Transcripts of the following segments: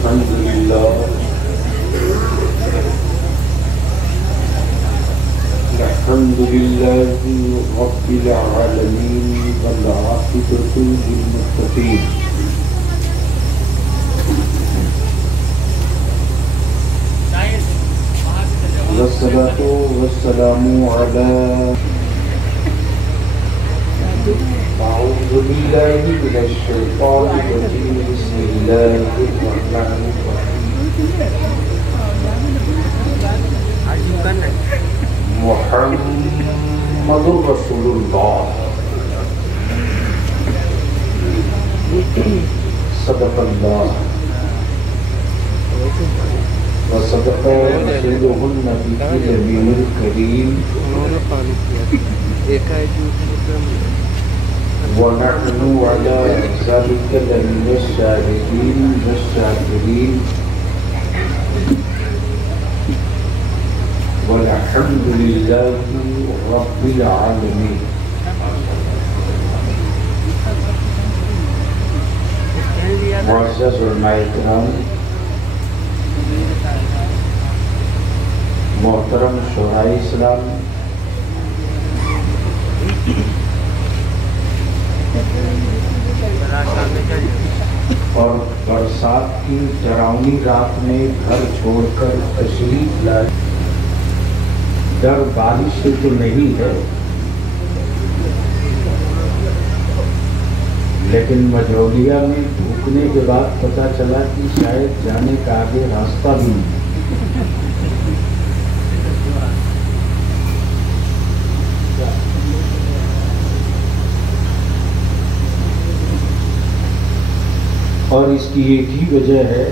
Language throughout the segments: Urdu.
الحمد لله الحمد لله رب العالمين والعاقبة للمتقين والصلاة والسلام على أعوذ بالله من الشيطان الرجيم بسم الله الرحمن الرحيم محمد رسول الله صدق الله وصدق رسوله النبي الكريم ونحن على ذلك لمن الشاهدين والشاكرين والحمد لله رب العالمين. معزز علماء کرام، محترم شہدائے اسلام، اور برسات کی ڈراؤنی رات میں گھر چھوڑ کر تشریف لائے، ڈر بارش سے تو نہیں ہے، لیکن مجھولیا میں ڈھوکنے کے بعد پتہ چلا کہ شاید جانے کا آگے راستہ بھی نہیں۔ اور اس کی ایک ہی وجہ ہے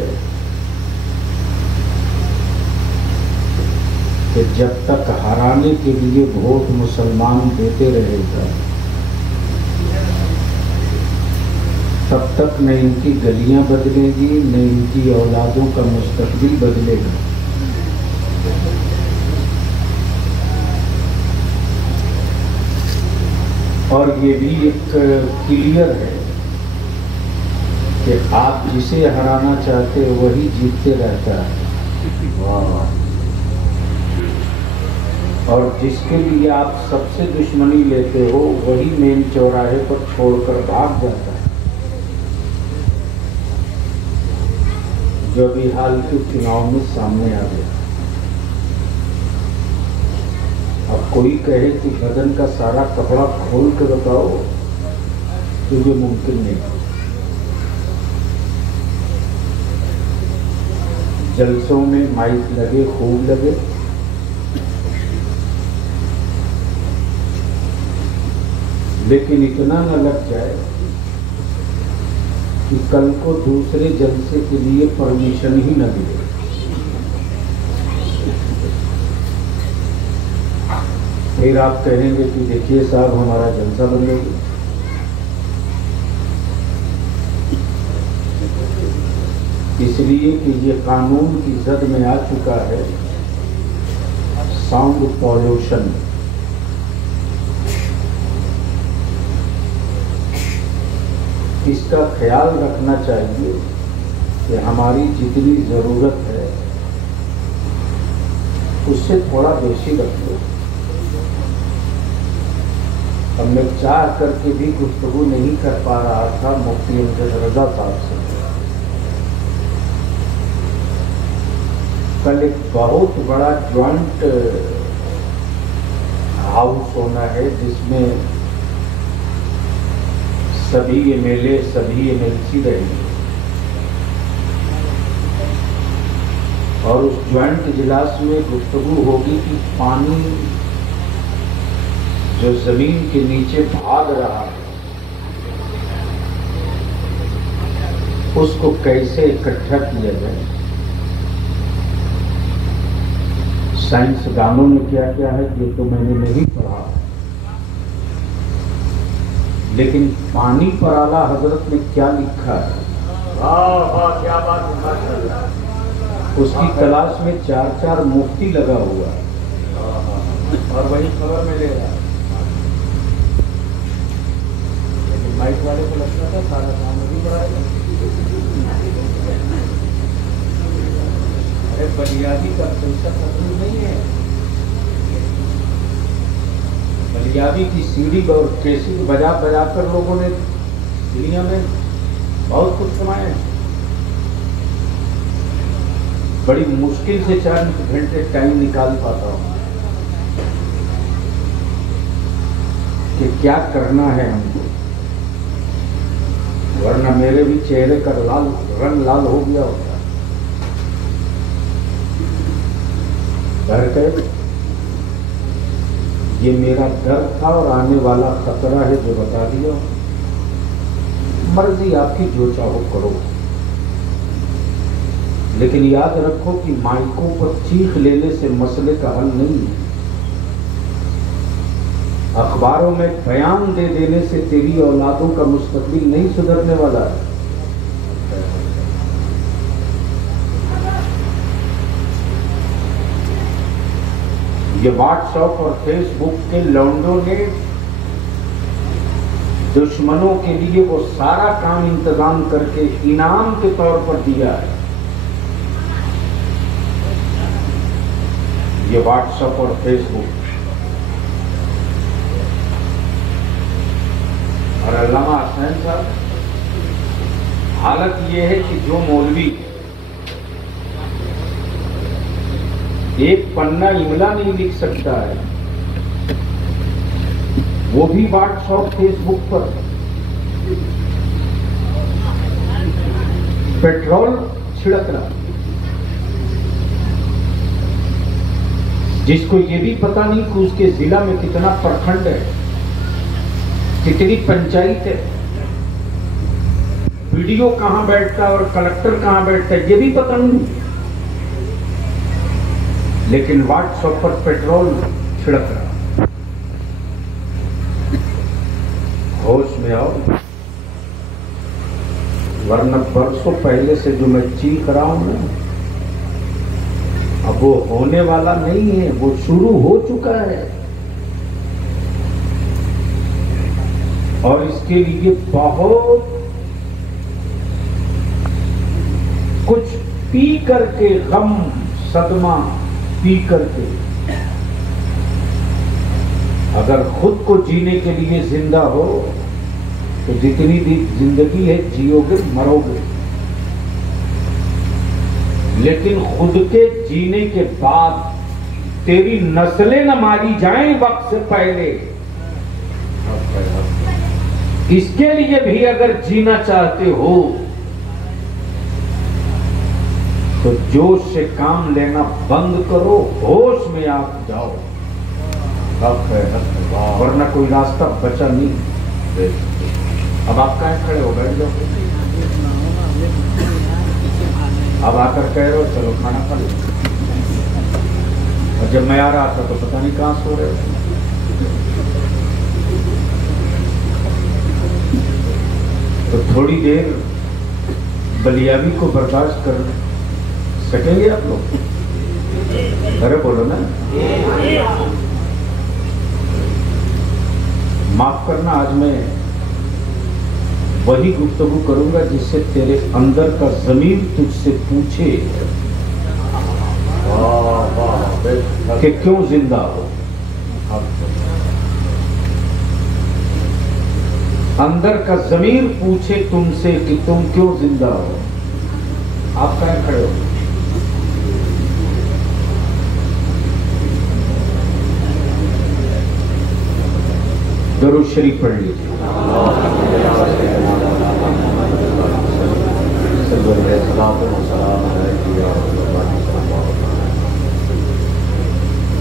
کہ جب تک ہرانے کے لیے ووٹ مسلمان دیتے رہے گا تب تک نہ ان کی گلیاں بدلیں گی، نہ ان کی اولادوں کا مستقبل بدلے گا۔ اور یہ بھی ایک کلیئر ہے کہ آپ جسے ہرانا چاہتے ہیں وہی جیتتے رہتا ہے، اور جس کے لیے آپ سب سے دشمنی لیتے ہو وہی مین چوراہے پر چھوڑ کر بھاگ جاتا ہے، جو بھی حال کے چناؤ میں سامنے آ گیا۔ اب کوئی کہے کہ بدن کا سارا کپڑا کھول کے بتاؤ تو یہ ممکن نہیں۔ جلسوں میں مائک لگے، خوب لگے، لیکن اتنا نہ لگ جائے کہ کل کو دوسرے جلسے کے لیے پرمیشن ہی نہ دے۔ پھر آپ کہیں گے کہ دیکھیے صاحب ہمارا جلسہ بدلے گا۔ اس لیے کہ یہ قانون کی زد میں آ چکا ہے ساؤنڈ پالوشن۔ اس کا خیال رکھنا چاہیے کہ ہماری جتنی ضرورت ہے اس سے تھوڑا بیشی رکھ لو۔ اب میں چاہ کر کے بھی گفتگو نہیں کر پا رہا تھا مفتی امجد رضا صاحب سے۔ کل ایک بہت بڑا جوائنٹ ہاؤس ہونا ہے جس میں سبھی ایم ایل اے سبھی ایم ایل سی رہیں گے، اور اس جوائنٹ اجلاس میں گفتگو ہوگی کہ پانی جو زمین کے نیچے بھاگ رہا ہے اس کو کیسے اکٹھا کیا جائے۔ سائنس دانوں نے کیا کیا ہے یہ تو میں نے نہیں پڑھا، لیکن پانی پر اعلیٰ حضرت نے کیا لکھا ہے اس کی تلاش میں 4 مفتی لگا ہوا ہے، اور وہی خبر میں لے رہا ہے۔ لیکن مائک والے کو لگتا تھا سارا کام نہیں پڑھائے گا۔ بلیادی کا پیسہ قبول نہیں ہے. بلیادی کی سیڑھی اور کیسٹ بجا بجا کر لوگوں نے دنیا میں بہت کچھ سنایا ہے. بڑی مشکل سے 4 گھنٹے ٹائم نکال پاتا ہوں کہ کیا کرنا ہے ہم کو، ورنہ میرے بھی چہرے کا رنگ لال ہو گیا ہوتا. یہ میرا ڈر تھا اور آنے والا خطرہ ہے جو بتا دیا. مرضی آپ کی جو چاہو کرو، لیکن یاد رکھو کہ مائکوں پر چیخ لینے سے مسئلے کا حل نہیں ہے. اخباروں میں بیان دے دینے سے تیری اولادوں کا مستقبل نہیں سدھرنے والا ہے. یہ واٹس ایپ اور فیس بک کے لونڈوں نے دشمنوں کے لیے وہ سارا کام انتظام کر کے انعام کے طور پر دیا ہے. یہ واٹس ایپ اور فیس بک. اور علامہ حسین صاحب، حالت یہ ہے کہ جو مولوی ایک پنہ املا نہیں لکھ سکتا ہے، وہ بھی واٹس ایپ فیس بک پر پیٹرول چھڑک رہا، جس کو یہ بھی پتا نہیں کہ اس کے ضلع میں کتنا پرکھنڈ ہے، کتنی پنچایت ہے، ویڈیو کہاں بیٹھتا ہے اور کلکٹر کہاں بیٹھتا ہے، یہ بھی پتا نہیں. لیکن واٹس ایپ پر پیٹرول چھڑک رہا. ہوش میں آؤ، ورنہ برسوں پہلے سے جو میں چیخ رہا ہوں نا، اب وہ ہونے والا نہیں ہے، وہ شروع ہو چکا ہے. اور اس کے لیے بہت کچھ پی کر کے، غم صدمہ پی کر کے، اگر خود کو جینے کے لیے زندہ ہو تو جتنی بھی زندگی ہے جیو گے، مرو گے. لیکن خود کے جینے کے بعد تیری نسلیں نہ ماری جائیں وقت سے پہلے، اس کے لیے بھی اگر جینا چاہتے ہو تو جوش سے کام لینا بند کرو، ہوش میں آپ جاؤ، ورنہ کوئی راستہ بچا نہیں. اب آپ کہاں کھڑے ہو گئے؟ اب آ کر کہہ رہے ہو چلو کھانا کھا لو، اور جب میں آ رہا تھا تو پتہ نہیں کہاں سو رہے ہو. تو تھوڑی دیر بلیابی کو برداشت کر سکیں گے آپ لوگ؟ ارے بولو نا. معاف کرنا، آج میں وہی گفتگو کروں گا جس سے تیرے اندر کا ضمیر تجھ سے پوچھے کہ کیوں زندہ ہو. اندر کا ضمیر پوچھے تم سے کہ تم کیوں زندہ ہو. آپ کہیں کھڑے ہو؟ درود شریف پڑھ لیجیے.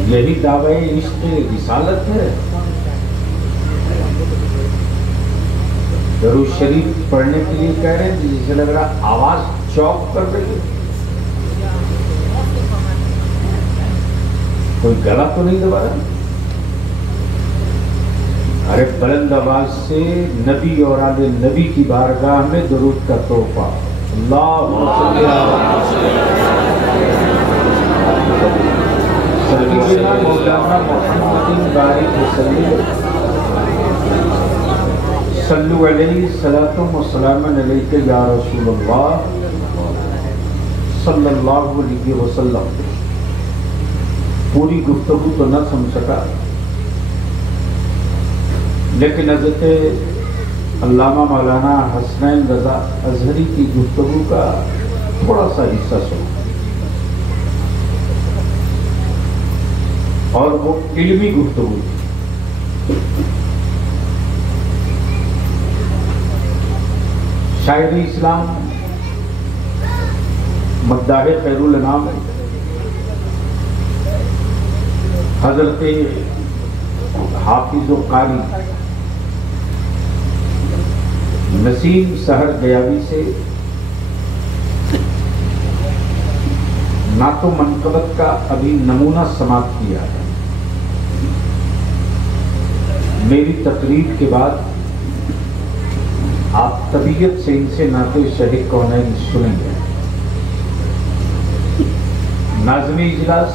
یہی دعوی عشق رسالت ہے. درود شریف پڑھنے کے لیے کہہ رہے ہیں جسے لگ رہا آواز چوک کر رہی ہے. کوئی گلا تو نہیں دبا رہا؟ ارے بلند آواز سے نبی اور آل نبی کی بارگاہ میں درود کا تحفہ. اللہم صلی سیدنا مولانا محمد بارک وسلم صلو علیہ صلاۃ و سلام علیک یا رسول اللہ صلی اللہ علیہ وسلم پوری گفتگو تو نہ سن سکا، لیکن حضرت علامہ مولانا حسنین رضا اظہری کی گفتگو کا تھوڑا سا حصہ سنا، اور وہ علمی گفتگو تھی۔ شاعر اسلام مداح خیر الانام حضرت حافظ و قاری نسیم سحر دیاوی سے نعت و منقبت کا ابھی نمونہ سماعت کیا ہے۔ میری تقریر کے بعد آپ طبیعت سے ان سے نعت شہ کونین سنیں گے۔ ناظم اجلاس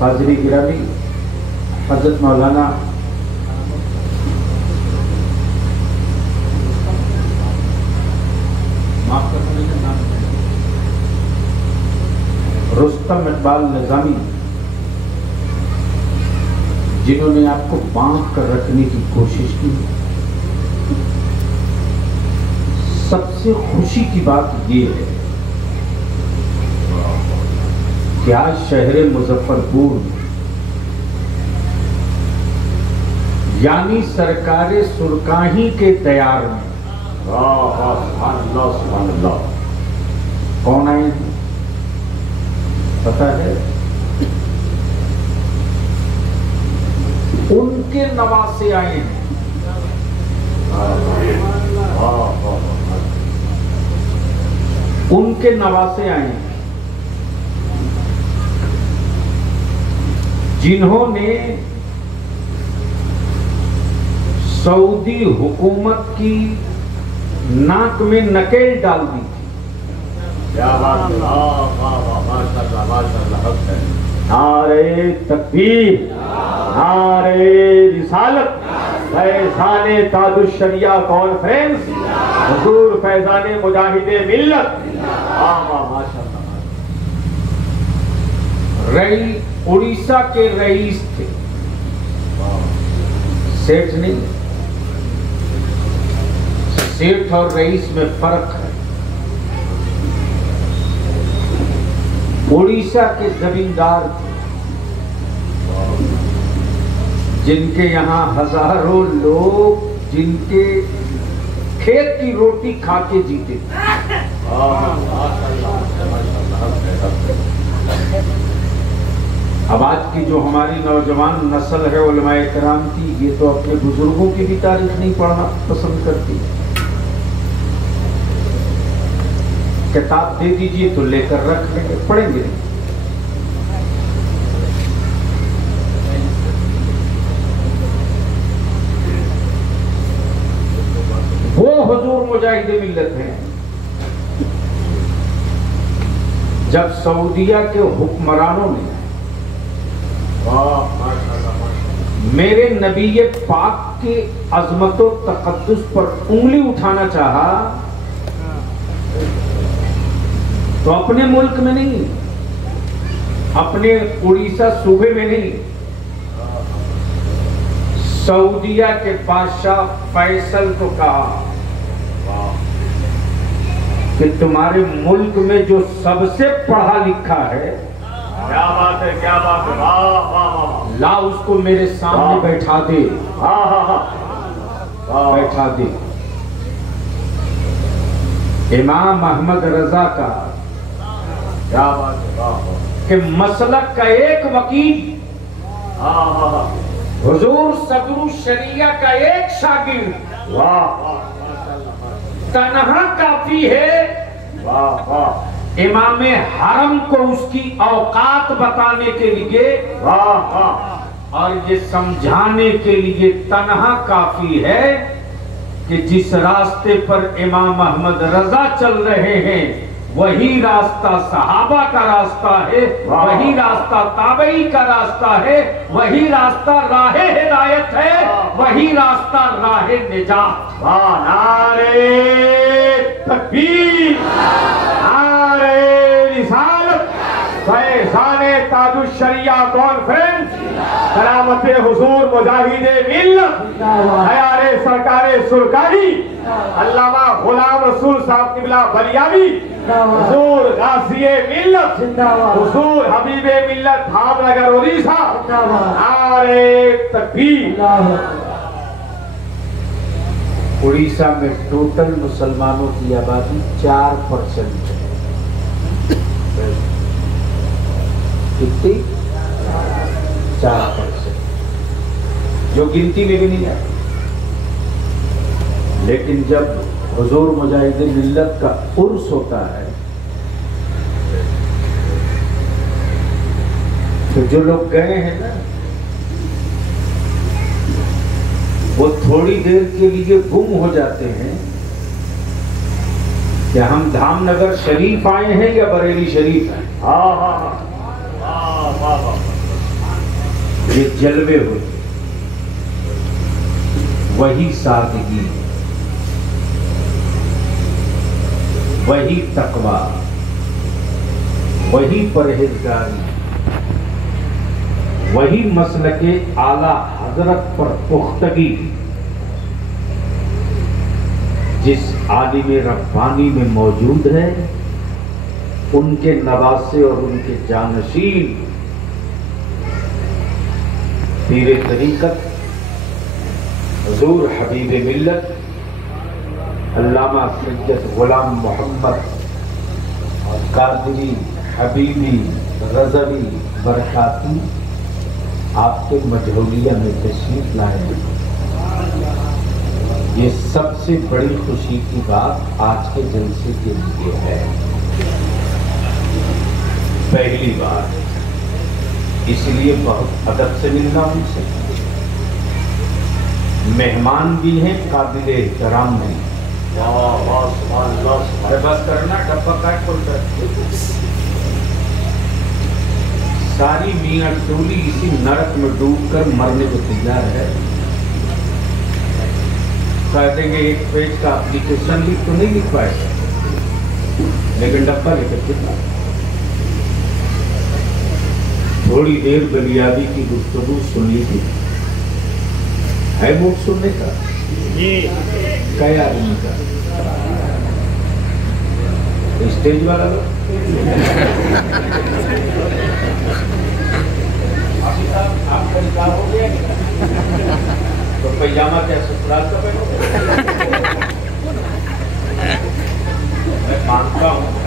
حاضر گرامی حضرت مولانا رستم اقبال نظامی، جنہوں نے آپ کو باندھ کر رکھنے کی کوشش کی، سب سے خوشی کی بات یہ ہے کہ آج شہر مظفر پور یعنی سرکار سرکاہی کے دیار میں سبحان اللہ کون آئے ہیں پتہ ہے؟ ان کے نواسے آئے ہیں۔ ان کے نواسے آئے ہیں جنہوں نے سعودی حکومت کی ناک میں نکیل ڈال دی تھی۔ نعرہ تکبیر، نعرہ رسالت، فیضان تاج الشریعہ کانفرنس، حضور فیضان مجاہد ملت۔ اڑیسہ کے رئیس تھے، سیٹھ نہیں۔ سیٹھ اور رئیس میں فرق ہے۔ اڑیسہ کے زمیندار تھے جن کے یہاں ہزاروں لوگ جن کے کھیت کی روٹی کھا کے جیتے تھے۔ اب آج کی جو ہماری نوجوان نسل ہے علماء کرام کی، یہ تو اپنے بزرگوں کی بھی تاریخ نہیں پڑھنا پسند کرتی۔ کتاب دے دیجئے تو لے کر رکھ لیں گے، پڑھیں گے نہیں۔ وہ حضور مجاہد ملت ہیں جب سعودیہ کے حکمرانوں نے میرے نبی پاک کی عظمت و تقدس پر انگلی اٹھانا چاہا تو اپنے ملک میں نہیں، اپنے اڑیسہ صوبے میں نہیں، سعودیہ کے بادشاہ فیصل کو کہا کہ تمہارے ملک میں جو سب سے پڑھا لکھا ہے، کیا بات ہے، کیا بات ہے، لا اس کو میرے سامنے بیٹھا دے، بیٹھا دے۔ امام احمد رضا کا کیا بات ہے کہ مسلک کا ایک وکیل، حضور صدر الشریعہ کا ایک شاگرد تنہا کافی ہے امام حرم کو اس کی اوقات بتانے کے لیے، اور یہ سمجھانے کے لیے تنہا کافی ہے کہ جس راستے پر امام احمد رضا چل رہے ہیں وہی راستہ صحابہ کا راستہ ہے، وہی راستہ تابعی کا راستہ ہے، وہی راستہ راہ ہدایت ہے، وہی راستہ راہ نجات۔ نعرہ تکبیر، نعرہ رسالت۔ الشریعہ کانفرنس کرامت حضور مجاہد ملت خیار سرکار سرکاری علامہ غلام رسول صاحب قبلہ بلیاوی حضور غازی ملت حضور حبیب ملت دھام نگر اڑیسہ نعرہ تکبیر۔ اڑیسہ میں ٹوٹل مسلمانوں کی آبادی 4% ہے۔ کتنی؟ 4%، جو گنتی میں بھی نہیں ہے۔ لیکن جب حضور مجاہد ملت کا عرس ہوتا ہے تو جو لوگ گئے ہیں نا وہ تھوڑی دیر کے لیے گم ہو جاتے ہیں کہ ہم دھام نگر شریف آئے ہیں یا بریلی شریف ہیں۔ یہ جلوے ہوتے، وہی سادگی، وہی تقوی، وہی پرہیزگاری، وہی مسلک اعلیٰ حضرت پر پختگی جس عالم ربانی میں موجود ہے، ان کے نواسے اور ان کے جانشین پیر طریقت حضور حبیب ملت علامہ سید غلام محمد قادری حبیبی رضوی برکاتی آپ کے مجہولیہ میں تشریف لائے ہیں۔ یہ سب سے بڑی خوشی کی بات آج کے جلسے کے لیے ہے، پہلی بار، اس لیے بہت ادب سے ملنا ان سے۔ مہمان بھی ہیں، قابل احترام بھی۔ بس کرنا ڈبہ کاٹ کھول کر ساری میاں ٹولی اسی نرک میں ڈوب کر مرنے کو تیار ہے۔ کہتے ہیں ایک پیج کا اپلیکیشن لکھ تو نہیں لکھ پائے لیکن ڈبہ لے کر کے تھوڑی دیر بلیادی کی گفتگو سنی تھی، ہے موڈ سننے کا؟ کئی آدمی کا؟ اسٹیج والا لوگ آپ کا نکاح ہو گیا تو پیجامہ کیا سسرال کا پہنو؟ میں مانتا ہوں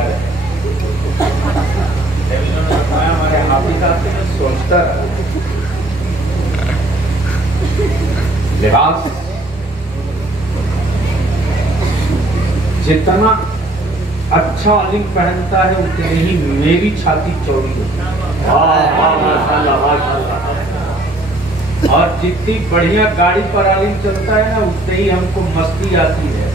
ہمارے حافظ آتے ہیں، سوچتا رہا لباس جتنا اچھا عالم پہنتا ہے اتنی ہی میری چھاتی چوڑی ہوتی ہے، اور جتنی بڑھیا گاڑی پر عالم چلتا ہے نا اتنی ہی ہم کو مستی آتی ہے۔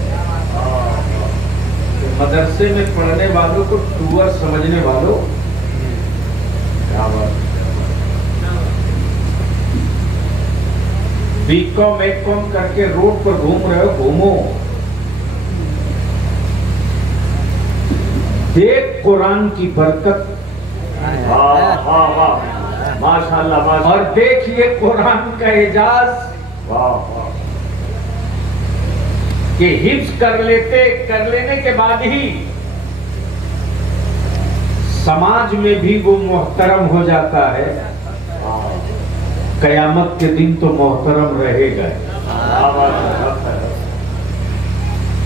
مدرسے میں پڑھنے والوں کو ٹور سمجھنے والوں، کیا بات، بی کام ایک کام کر کے روڈ پر گھوم رہے ہو، گھومو، دیکھ قرآن کی برکت، ماشاءاللہ، اور دیکھیے قرآن کا اعجاز کہ حفظ کر لینے کے بعد ہی سماج میں بھی وہ محترم ہو جاتا ہے، قیامت کے دن تو محترم رہے گا۔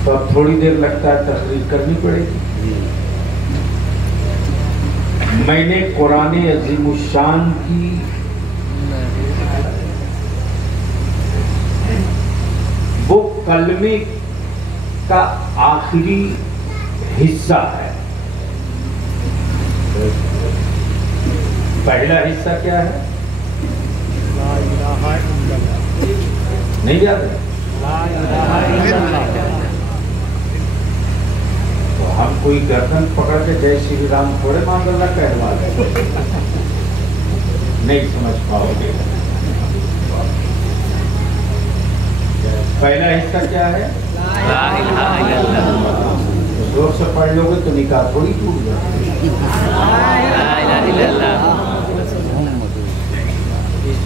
تو اب تھوڑی دیر لگتا ہے تقریر کرنی پڑے گی۔ میں نے قرآن عظیم الشان کی وہ کلمے کا آخری حصہ ہے، پہلا حصہ کیا ہے نہیں یاد ہے؟ تو ہم کوئی گردن پکڑ کے جے شری رام تھوڑے مان اللہ کہلوا دیں، نہیں سمجھ پاؤ گے۔ پہلا حصہ کیا ہے؟ لا الہ الا اللہ۔ زور سے پڑھ لو گے تو نکاح تھوڑی ٹوٹ جائے۔ لا الہ الا اللہ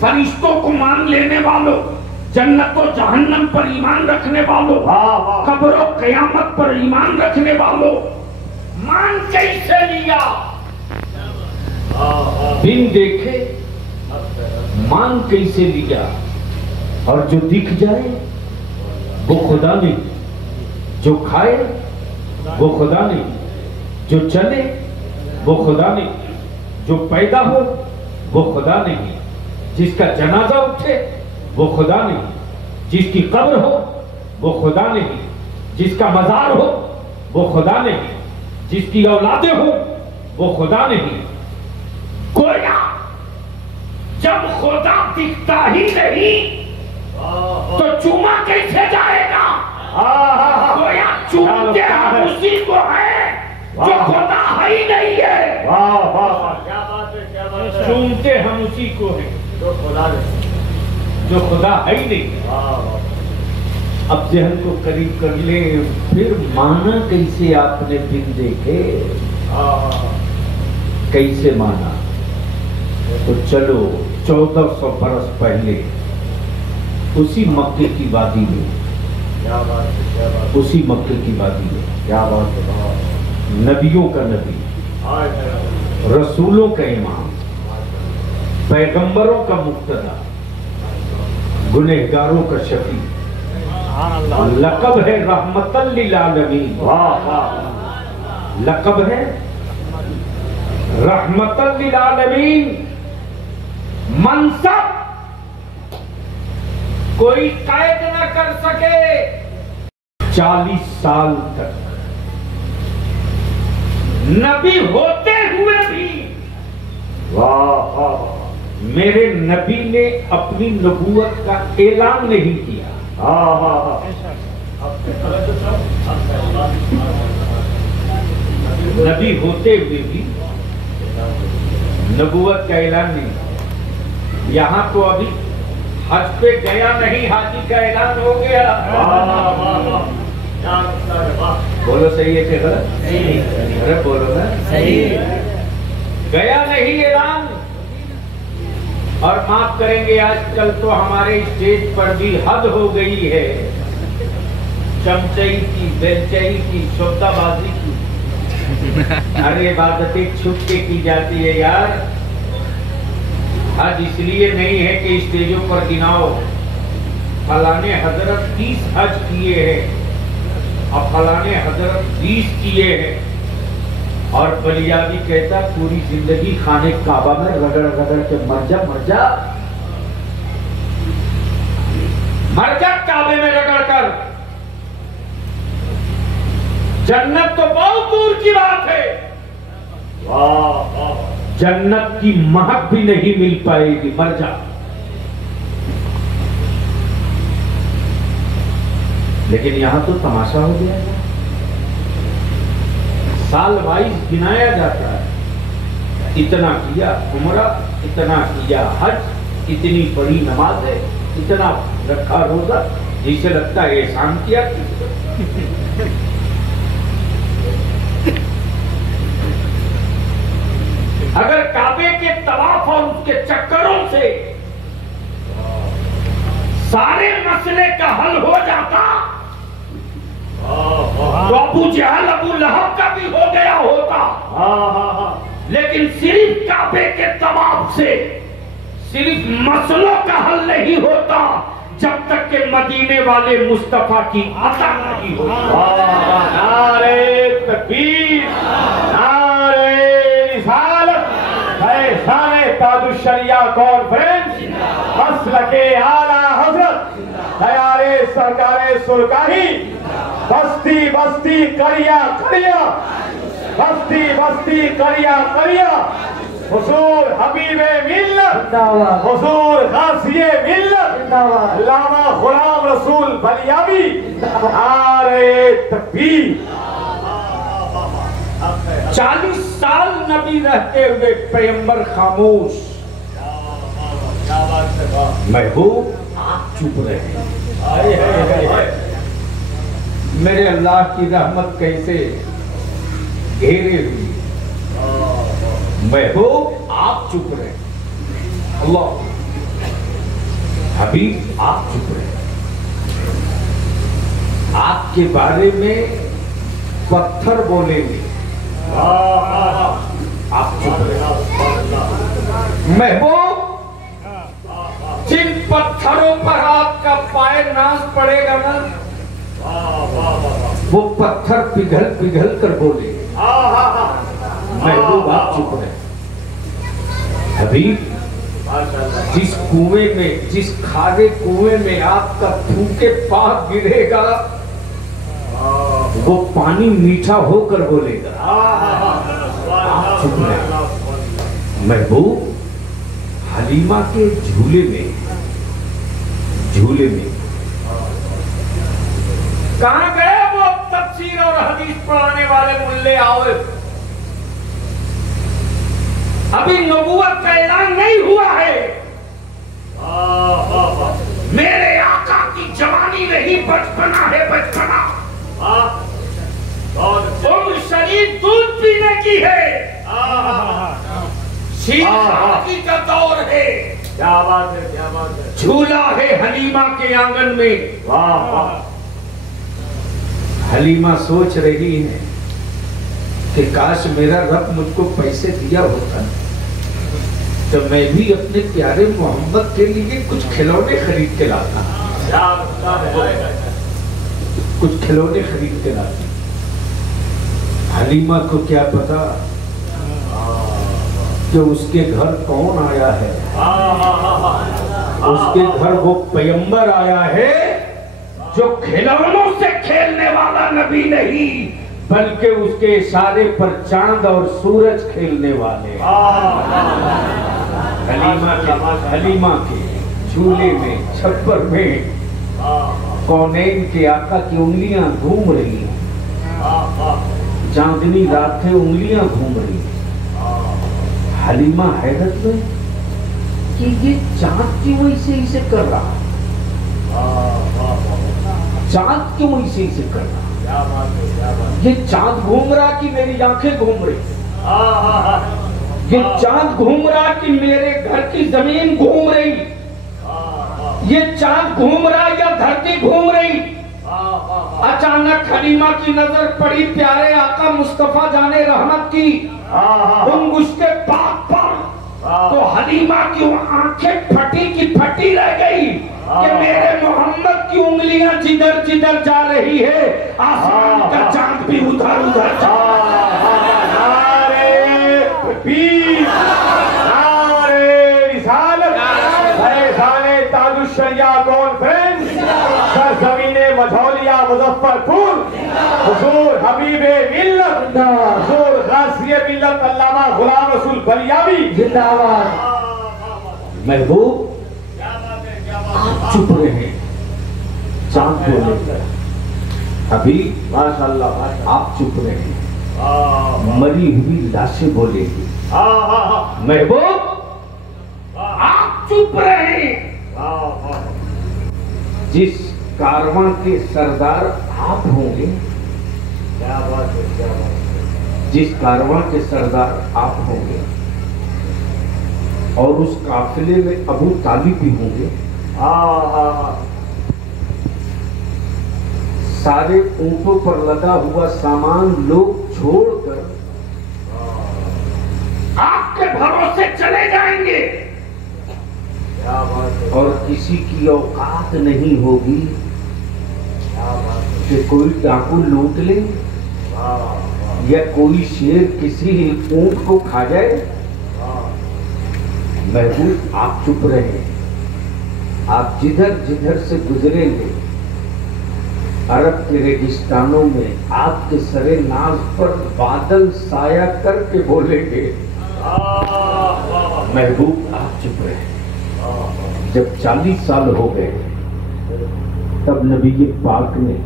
فرشتوں کو مان لینے والوں، جنت و جہنم پر ایمان رکھنے والوں، قبر و قیامت پر ایمان رکھنے والوں، مان کیسے لیا؟ بن دیکھے مان کیسے لیا؟ اور جو دکھ جائے وہ خدا نہیں، جو کھائے وہ خدا نہیں، جو چلے وہ خدا نہیں، جو پیدا ہو وہ خدا نہیں، جس کا جنازہ اٹھے وہ خدا نہیں، جس کی قبر ہو وہ خدا نہیں، جس کا مزار ہو وہ خدا نہیں، جس کی اولادیں ہو وہ خدا نہیں۔ گویا جب خدا دکھتا ہی نہیں تو چوما کیسے جائے گا؟ گویا چومتے ہم اسی کو ہے جو خدا ہے ہی نہیں ہے۔ چومتے ہم اسی کو ہیں جو خدا ہے ہی نہیں۔ اب ذہن کو قریب کر لیں، پھر مانا کیسے آپ نے بن دیکھے؟ کیسے مانا؟ تو چلو 1400 برس پہلے اسی مکے کی وادی میں، اسی مکے کی وادی میں نبیوں کا نبی، رسولوں کا امام، پیغمبروں کا مقتدی، گنہگاروں کا شفیع، لقب ہے رحمت للعالمین، لقب ہے رحمت للعالمین، منصب کوئی قید نہ کر سکے۔ 40 سال تک نبی ہوتے ہوئے بھی میرے نبی نے اپنی نبوت کا اعلان نہیں کیا۔ نبی ہوتے ہوئے بھی نبوت کا اعلان نہیں۔ یہاں تو ابھی حج پہ گیا نہیں، حاجی کا اعلان ہو گیا۔ بولو صحیح ہے کہ غلط؟ ارے بولو نا صحیح۔ گیا نہیں اعلان۔ اور معاف کریں گے، آج کل تو ہمارے اسٹیج پر بھی حد ہو گئی ہے چمچئی کی، بیلچئی کی، سودا بازی کی۔ ارے عبادتیں چھپ کے کی جاتی ہے یار۔ حج اس لیے نہیں ہے کہ اسٹیجوں پر گناؤ، فلانے حضرت 30 حج کیے ہیں اور فلانے حضرت 20 کیے ہیں، اور بلیابی کہتا پوری زندگی خانے کعبہ میں رگڑ رگڑ کے مر جا مر جا مر جا، کعبے میں رگڑ کر۔ جنت تو بہت دور کی بات ہے، جنت کی مہک بھی نہیں مل پائے گی، مر جا۔ لیکن یہاں تو تماشا ہو گیا ہے، سال وائز گنایا جاتا ہے، اتنا کیا عمرہ، اتنا کیا حج، اتنی بڑی نماز ہے، اتنا رکھا روزہ، جسے لگتا ہے احسان کیا۔ اگر کعبے کے طواف اور اس کے چکروں سے سارے مسئلے کا حل ہو جاتا تو ابو جہل ابو لہب کا بھی ہو گیا ہوتا، لیکن صرف کعبے کے طواف سے صرف مسئلوں کا حل نہیں ہوتا جب تک کہ مدینے والے مصطفیٰ کی عطا نہیں ہوتی۔ نعرے تکبیر، نعرے رسالت، فیضان تاج الشریعہ کانفرنس، مسلک اعلیٰ حضرت تیار سرکار سرکاری، بستی بستی کریا کریا، بستی بستی کریا کریا، حضور حبیب ملت، حضور غازی ملت، علامہ غلام رسول بلیابی، نعرے تکبیر۔ 40 سال نبی رہتے ہوئے پیغمبر خاموش، محبوب آپ چپ رہے۔ میرے اللہ کی رحمت کیسے گھیرے ہوئی، محبوب آپ چپ رہے۔ اللہ حبیب آپ چپ رہے، آپ کے بارے میں پتھر بولیں گے، آپ چپ رہے۔ محبوب جن پتھروں پر آپ کا پائے ناز پڑے گا نا، وہ پتھر پگھل پگھل کر بولے گے۔ محبوب آپ چپ رہے۔ حبیب جس کنویں میں، جس کھارے کنویں میں آپ کا تھوکے پاک گرے گا، وہ پانی میٹھا ہو کر بولے گا، آپ چپ رہے۔ محبوب حلیمہ کے جھولے میں کہاں گئے وہ تفسیر اور حدیث پڑھانے والے ملے آؤے؟ ابھی نبوت کا اعلان نہیں ہوا ہے، میرے آقا کی جوانی نہیں، بچپنا ہے بچپنا، عمر شریف دودھ پینے کی ہے، شیر شادی کا دور ہے، کیا بات ہے، کیا بات ہے، جھولا ہے حلیمہ کے آنگن میں۔ حلیمہ سوچ رہی ہے کہ کاش میرا رب مجھ کو پیسے دیا ہوتا تو میں بھی اپنے پیارے محمد کے لیے کچھ کھلونے خرید کے لاتا، کچھ کھلونے خرید کے لاتا۔ حلیمہ کو کیا پتا کہ اس کے گھر کون آیا ہے، اس کے گھر وہ پیغمبر آیا ہے جو کھلونوں سے کھیلنے والا نبی نہیں، بلکہ اس کے اشارے پر چاند اور سورج کھیلنے والے۔ حلیمہ کے جھولے میں، چھپر میں کونین کے آقا کی انگلیاں گھوم رہی ہیں، چاندنی رات ہے، انگلیاں گھوم رہی ہیں۔ حلیمہ حیرت میں کہ یہ چاند کیوں اسے کر رہا، چاند کیوں اسے کر رہا، یہ چاند گھوم رہا کہ میری آنکھیں گھوم رہی، یہ چاند گھوم رہا کہ میرے گھر کی زمین گھوم رہی، یہ چاند گھوم رہا یا دھرتی گھوم رہی۔ اچانک حلیمہ کی نظر پڑی پیارے آقا مصطفیٰ جان رحمت کی انگشت پاک پر، تو حلیمہ کی آنکھیں پھٹی کی پھٹی رہ گئی کہ میرے محمد کی انگلیاں جدھر جدھر جا رہی ہے، آسمان کا چاند بھی ادھر ادھر جا نعرے تکبیر، نعرے رسالت، فیضان تاج الشریعہ کانفرنس، سرزمین مجھولیا مظفر پور، حضور حبیب ملت، حضور غازی ملت علامہ غلام رسول بلیاوی زندہ آباد۔ محبوب آپ چپ رہے، چاند بولے، حبیب ماشاءاللہ آپ چپ رہے، مری ہوئی لاشیں بولے گی۔ محبوب آپ چپ رہے، جس کارواں کے سردار آپ ہوں گے، کیا بات ہے، کیا بات ہے، جس کارواں کے سردار آپ ہوں گے اور اس قافلے میں ابو طالب بھی ہوں گے، سارے اونٹوں پر لگا ہوا سامان لوگ چھوڑ کر آپ کے بھروسے چلے جائیں گے، اور کسی کی اوقات نہیں ہوگی کہ کوئی ڈاکو لوٹ لے یا کوئی شیر کسی اونٹ کو کھا جائے۔ محبوب آپ چپ رہے، آپ جدھر جدھر سے گزریں گے عرب کے ریگستانوں میں آپ کے سر ناز پر بادل سایہ کر کے بولیں گے۔ محبوب آپ چپ رہے، جب 40 سال ہو گئے تب نبی پاک نے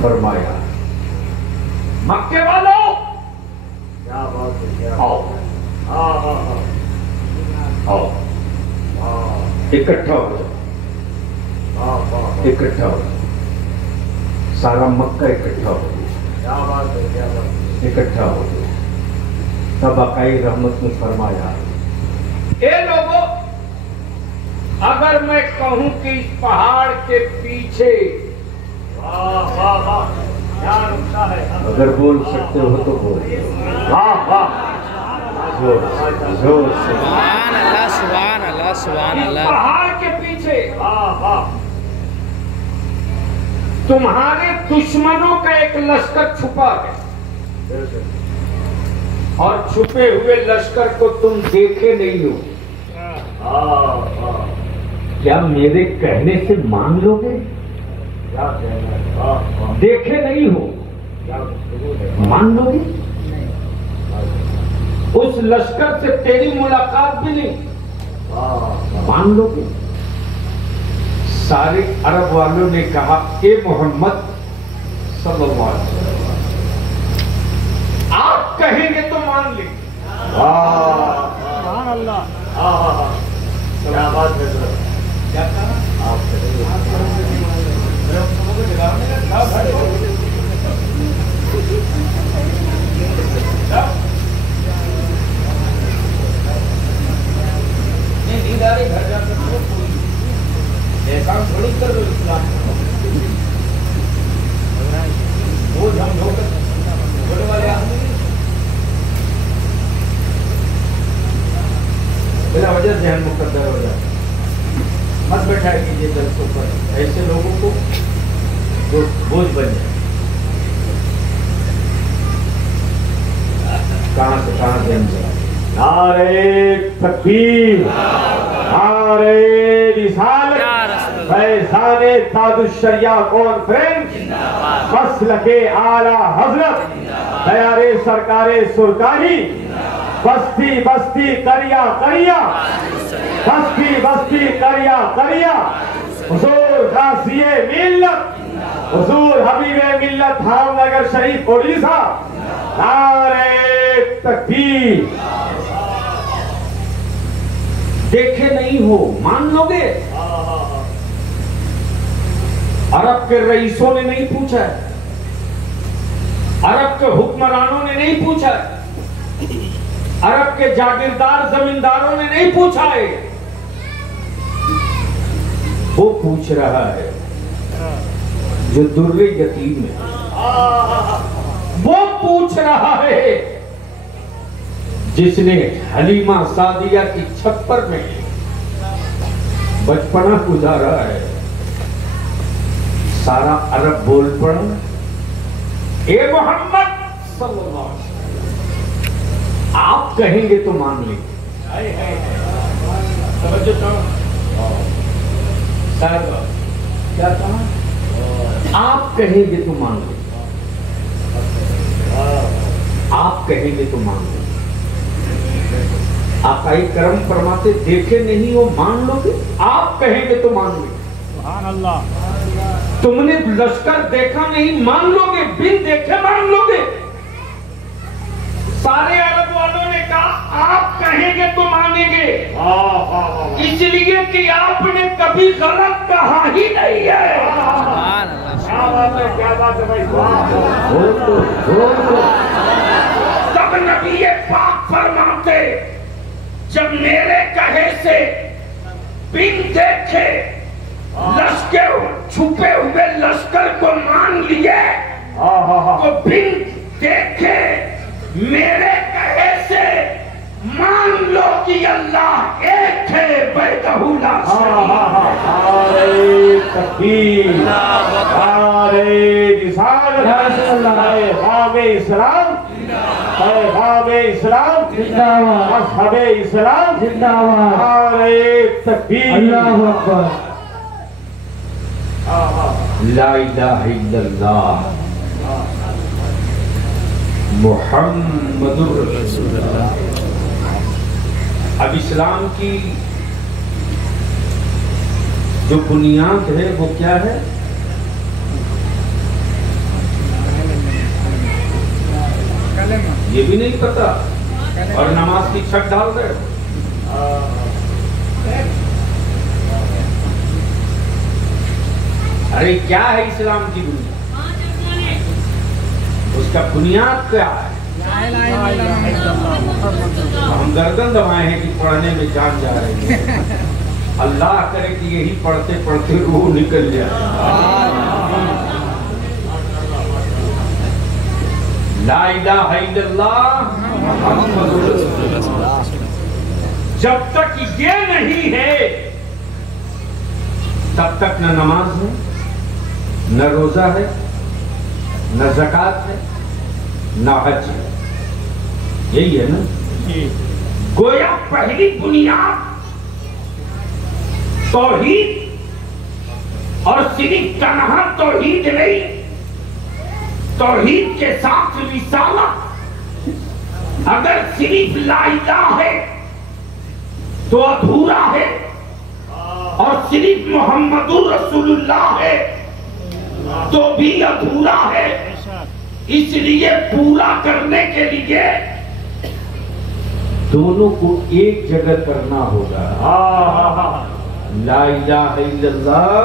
فرمایا مکے والوں آؤ آؤ، اکٹھا ہو جاؤ، اکٹھا ہو جاؤ، سارا مکہ اکٹھا ہو جاؤ، اکٹھا ہو جاؤ۔ تب آقائے رحمت نے فرمایا اے لوگوں، اگر میں کہوں کہ اس پہاڑ کے پیچھے، واہ واہ واہ، کیا نقطہ ہے. اگر بول سکتے ہو تو بول. واہ واہ، زور زور سے. سبحان اللہ سبحان اللہ سبحان اس اللہ. پہاڑ کے پیچھے واہ واہ. تمہارے دشمنوں کا ایک لشکر چھپا ہے، اور چھپے ہوئے لشکر کو تم دیکھے نہیں ہو. کیا میرے کہنے سے مان لو گے؟ دیکھے نہیں ہو، مان لو گے؟ اس لشکر سے تیری ملاقات بھی نہیں، مان لو گے؟ سارے عرب والوں نے کہا اے محمد صلی اللہ علیہ وسلم، آپ کہیں گے تو مان لیں. سبحان اللہ. کیا بات ہے سر. کیا کہا؟ آپ نیند آ رہی گھر جا کر ایسا تھوڑی کر دو اسلام وہ ہم لوگ بڑے والے آدمی بلا وجہ ذہن مقدر ہو جائے. مت بیٹھا کیجیے درسوں پر ایسے لوگوں کو جو بوجھ بن جائے. کہاں سے ذہن چلا. نعرے تکبیر، نعرے رسالت، فیضان تاج الشریعہ کانفرنس، مسلک اعلی حضرت تیارے سرکار سرکاری، بستی بستی کریا کریا، بستی بستی کریا کریا، حضور غازی ملت، حضور حبیب ملت دھام نگر شریف اڑیسہ. نعرے تکبیر. دیکھے نہیں ہو، مان لو گے؟ عرب کے رئیسوں نے نہیں پوچھا ہے، عرب کے حکمرانوں نے نہیں پوچھا ہے، عرب کے جاگیردار زمینداروں نے نہیں پوچھا ہے. وہ پوچھ رہا ہے جو در یتیم ہے، وہ پوچھ رہا ہے جس نے حلیمہ سعدیہ کی چھپر میں بچپنا گزارا ہے. سارا عرب بول پڑا اے محمد صلی اللہ علیہ وسلم، آپ کہیں گے تو مان لیں گے. کیا کہا؟ آپ کہیں گے تو مان لیں گے، آپ کہیں گے تو مان لیں گے. آقا کرم فرماتے دیکھے نہیں ہو مان لو گے، آپ کہیں گے تو مان لیں گے. سبحان اللہ. تم نے لشکر دیکھا نہیں مان لو گے، بن دیکھے مان لو گے. سارے عرب والوں نے کہا آپ کہیں گے تو مانیں گے، اس لیے کہ آپ نے کبھی غلط کہا ہی نہیں ہے. سبحان اللہ. کیا بات ہے، کیا بات ہے بھائی. تب نبی پاک فرماتے جب میرے کہے سے بن دیکھے لشکر چھپے ہوئے لشکر کو مان لیے، تو بن دیکھے میرے کہے سے مان لو کہ اللہ ایک ہے وحدہ لا شریک. نعرے تکبیر، نعرے رسالت، پیغام اسلام، پیغام اسلام، مذہب اسلام، نعرے تکبیر. اللہ اکبر. لا الہ الا اللہ محمد رسول اللہ. اب اسلام کی جو بنیاد ہے وہ کیا ہے؟ یہ بھی نہیں پتا اور نماز کی چھٹ ڈال رہے. ارے کیا ہے اسلام کی بنیاد؟ اس کا بنیاد کیا ہے؟ ہم گردن دبائے ہیں کہ پڑھنے میں جان جا رہی ہے. اللہ کرے کہ یہی پڑھتے پڑھتے روح نکل جائے. لا الہ الا اللہ محمد رسول اللہ. جب تک یہ نہیں ہے تب تک نہ نماز ہے، نہ روزہ ہے، نہ زکوٰۃ ہے، نہ حج ہے. یہی ہے نا. گویا پہلی بنیاد توحید، اور صرف تنہا توحید نہیں، توحید کے ساتھ رسالت. اگر صرف لا الہ ہے تو ادھورا ہے، اور صرف محمد رسول اللہ ہے تو بھی ادھورا ہے. اس لیے پورا کرنے کے لیے دونوں کو ایک جگہ کرنا ہوگا. لا الہ الا اللہ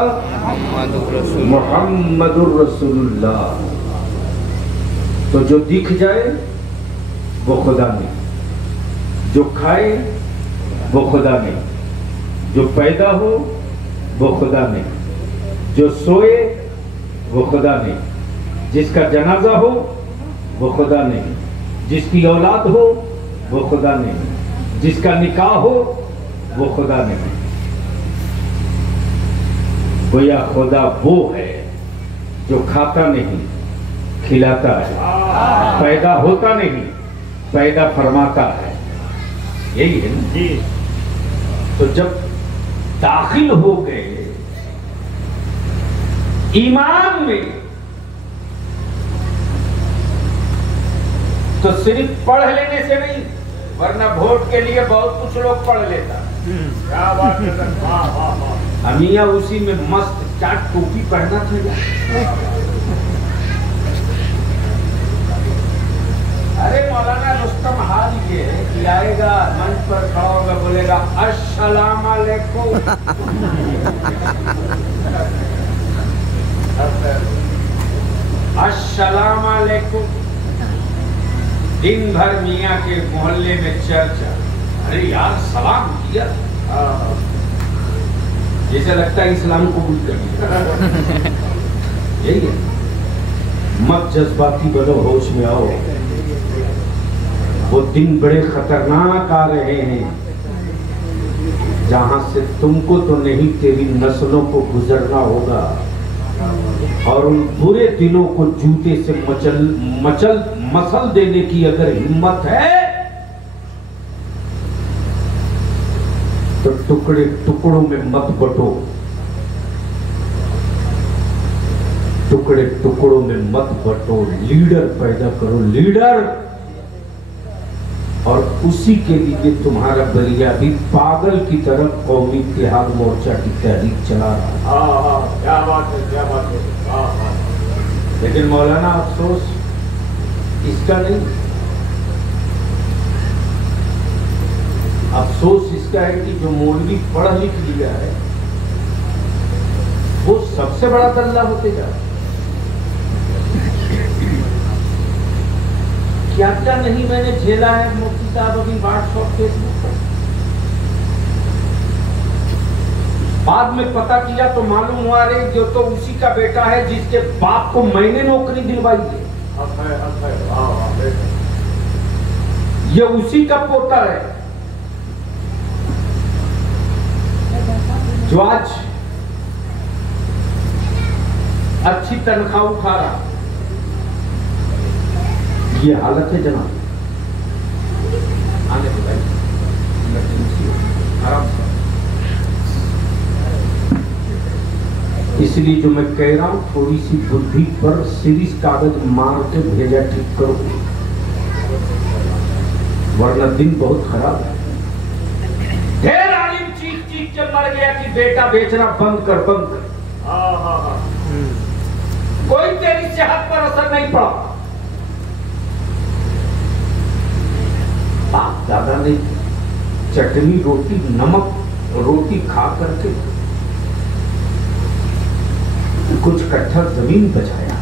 محمد رسول اللہ. تو جو دکھ جائے وہ خدا نہیں، جو کھائے وہ خدا نہیں، جو پیدا ہو وہ خدا نہیں، جو سوئے وہ خدا نہیں، جس کا جنازہ ہو وہ خدا نہیں، جس کی اولاد ہو وہ خدا نہیں، جس کا نکاح ہو وہ خدا نہیں. گویا خدا وہ ہے جو کھاتا نہیں کھلاتا ہے، پیدا ہوتا نہیں پیدا فرماتا ہے. یہی ہے نا. تو جب داخل ہو گئے ایمان میں تو صرف پڑھ لینے سے نہیں، ورنہ ووٹ کے لیے بہت کچھ لوگ پڑھ لیتا. کیا بات ہے. امیاں اسی میں مست چاٹ ٹوپی پہنا تھا. ارے مولانا رستم حال یہ ہے کہ آئے گا منچ پر کھڑا ہوگا، بولے گا السلام علیکم. السلام علیکم. دن بھر میاں کے محلے میں چرچا. ارے یار سلام کیا، جیسے لگتا ہے اسلام قبول کر لیا. یہی ہے. مت جذباتی بنو، ہوش میں آؤ. وہ دن بڑے خطرناک آ رہے ہیں جہاں سے تم کو تو نہیں تیری نسلوں کو گزرنا ہوگا، اور ان برے دنوں کو جوتے سے مسل دینے کی اگر ہمت ہے تو ٹکڑے ٹکڑوں میں مت بٹو، ٹکڑے ٹکڑوں میں مت بٹو. لیڈر پیدا کرو، لیڈر. اور اسی کے لیے تمہارا بلیا بھی پاگل کی طرف قومی اتحاد مورچہ کی تحریک چلا رہا. کیا بات ہے، کیا بات ہے. لیکن مولانا افسوس اس کا نہیں، افسوس اس کا ہے کہ جو مولوی پڑھ لکھ لیا ہے وہ سب سے بڑا دلہ ہوتے جا رہا ہے. کیا کیا نہیں میں نے جھیلا ہے مفتی صاحب ابھی واٹس ایپ فیس بک پر. بعد میں پتا کیا تو معلوم ہوا رہے جو تو اسی کا بیٹا ہے جس کے باپ کو میں نے نوکری دلوائی ہے. یہ اسی کا پوتا ہے جو آج اچھی تنخواہ اٹھا رہا. یہ حالت ہے جناب. آنے دو بھائی، آرام سے. اس لیے جو میں کہہ رہا ہوں تھوڑی سی بدھی پر سیریز کاغذ مار کے بھیجا ٹھیک کرو، ورنہ دن بہت خراب ہے. ڈھیر عالم چیخ چیخ کے مر گیا کہ بیٹا بیچنا بند کر بند کر. کوئی تیری صحت پر اثر نہیں پڑا. باپ دادا نے چٹنی روٹی نمک روٹی کھا کر کے کچھ کٹھا زمین بچایا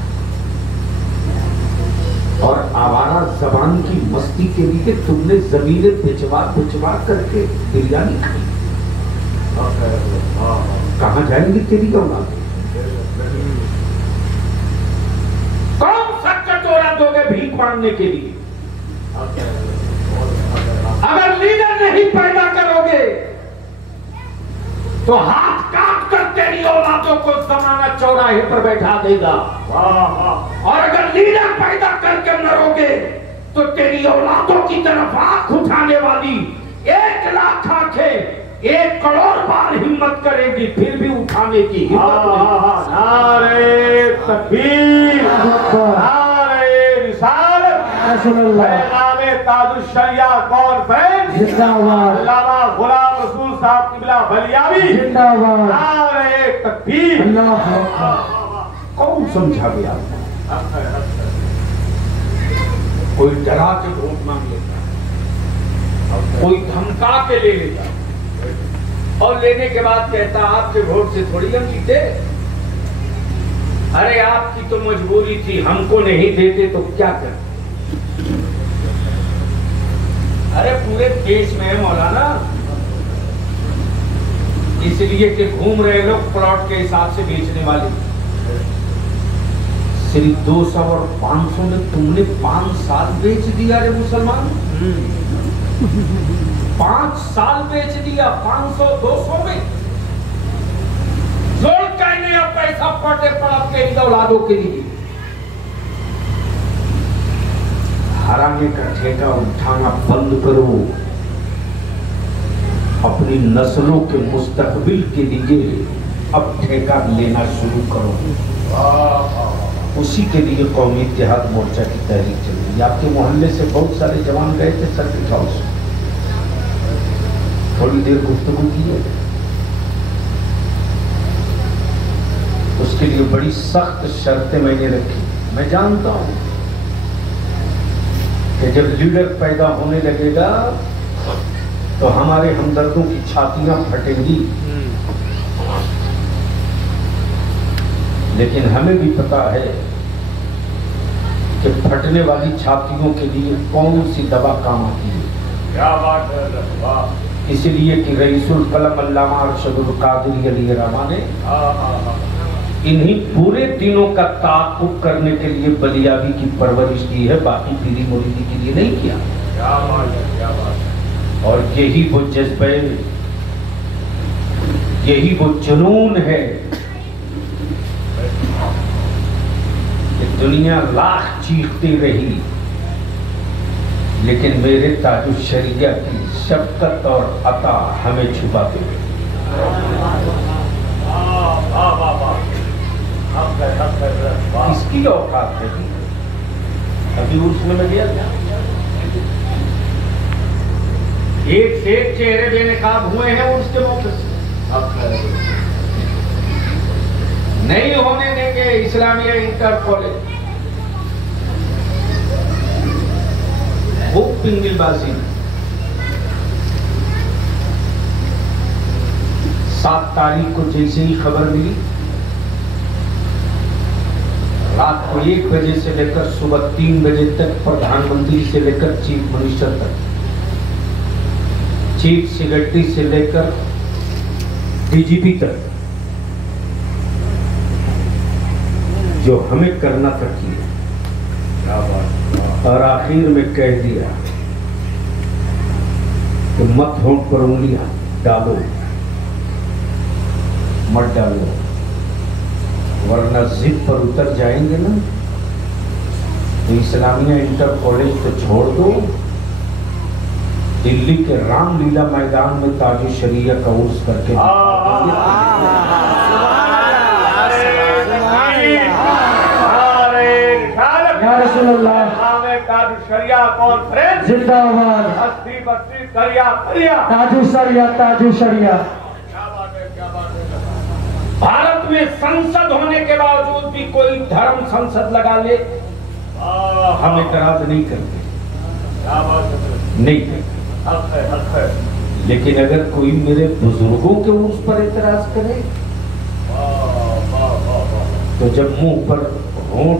اور آوارہ زبان کی مستی کے لیے تم نے زمینیں بچوا کر کے بریانی کھائی. کہاں جائیں گی تیری اولاد؟ کون سا کٹورا دو گے بھیک مانگنے کے لیے؟ اگر لیڈر نہیں پیدا کرو گے تو ہاتھ کاٹ کر تیری اولادوں کو زمانہ چوراہے پر بیٹھا دے گا. اور اگر لیڈر پیدا کر کے مرو گے تو تیری اولادوں کی طرف آنکھ اٹھانے والی 1,00,000 آنکھیں 1 کروڑ بار ہمت کرے گی پھر بھی اٹھانے کی ہمت نہیں. نعرہ تکبیر، نعرہ رسالت، پیغام تاج الشریعہ کانفرنس، علامہ غلام رسول صاحب قبلہ بلیاوی، نعرہ تکبیر. کون سمجھا گیا؟ کوئی ڈرا کے ووٹ مانگ لیتا، کوئی دھمکا کے لے لیتا، اور لینے کے بعد کہتا آپ کے ووٹ سے تھوڑی ہم جیتے. ارے آپ کی تو مجبوری تھی، ہم کو نہیں دیتے تو کیا کریں؟ ارے پورے دیش میں ہے مولانا، اس لیے کہ گھوم رہے لوگ پلاٹ کے حساب سے بیچنے والے. صرف 200 اور 500 میں تم نے 5 سال بیچ دیا رے مسلمان. 5 سال بیچ دیا 500 200 میں. زور کہنے اب پیسہ پڑے پڑا تیری اولادوں کے لیے. حرامی کا ٹھیکہ اٹھانا بند کرو، اپنی نسلوں کے مستقبل کے لیے اب ٹھیکہ لینا شروع کرو. اسی کے لیے قومی اتحاد مورچہ کی تحریک چل رہی ہے. آپ کے محلے سے بہت سارے جوان گئے تھے سرکٹ ہاؤس، تھوڑی دیر گفتگو کی ہے. اس کے لیے بڑی سخت شرطیں میں نے رکھی. میں جانتا ہوں کہ جب لیڈر پیدا ہونے لگے گا تو ہمارے ہمدردوں کی چھاتیاں پھٹیں گی، لیکن ہمیں بھی پتا ہے کہ پھٹنے والی چھاتیوں کے لیے کون سی دوا کام آتی ہے. کیا بات ہے. اس لیے کہ رئیس القلم علامہ ارشد القادری علیہ رحمہ نے انہی پورے دنوں کا تعاقب کرنے کے لیے بلیابی کی پرورش کی ہے، باقی پیری مریدی کے لیے نہیں کیا. کیا بات ہے، کیا بات ہے. اور یہی وہ جذبہ، یہی وہ جنون ہے کہ دنیا لاکھ چیختی رہی لیکن میرے تاج الشریعہ کی شفقت اور عطا ہمیں چھپاتے ہوئے. اس کی اوقات نہیں. ابھی اس میں گیا ایک سے ایک چہرے بے نقاب ہوئے ہیں اس کے موقع سے. نہیں ہونے دیں گے اسلامیہ انٹر کالج. خوب پنگل بازی. 7 تاریخ کو جیسے ہی خبر ملی، رات کو 1 بجے سے لے کر صبح 3 بجے تک پردھان منتری سے لے کر چیف منسٹر تک، چیف سیکرٹری سے لے کر ڈی جی پی تک جو ہمیں کرنا تھا کیا. اور آخر میں کہہ دیا کہ مت ہونٹ پر انگلیاں ڈالو، مت ڈالو، ورنہ ضد پر اتر جائیں گے نا. تو اسلامیہ انٹر کالج تو چھوڑ دو، دلی کے رام لیلا میدان میں تاج الشریعہ کا عرس کر کے یا رسول اللہ تاج الشریعہ کانفرنس زندہ آباد. ہستی بستی دریا دریا. تاج الشریعہ، تاج الشریعہ. کیا بات ہے، کیا بات ہے. بھارت میں سنسد ہونے کے باوجود بھی کوئی دھرم سنسد لگا لے ہم اعتراض نہیں کرتے، کیا بات ہے. نہیں کرتے. حق ہے، حق ہے. لیکن اگر کوئی میرے بزرگوں کے عرس پر اعتراض کرے واہ واہ واہ واہ. تو جب منہ پر ہونٹ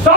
100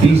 20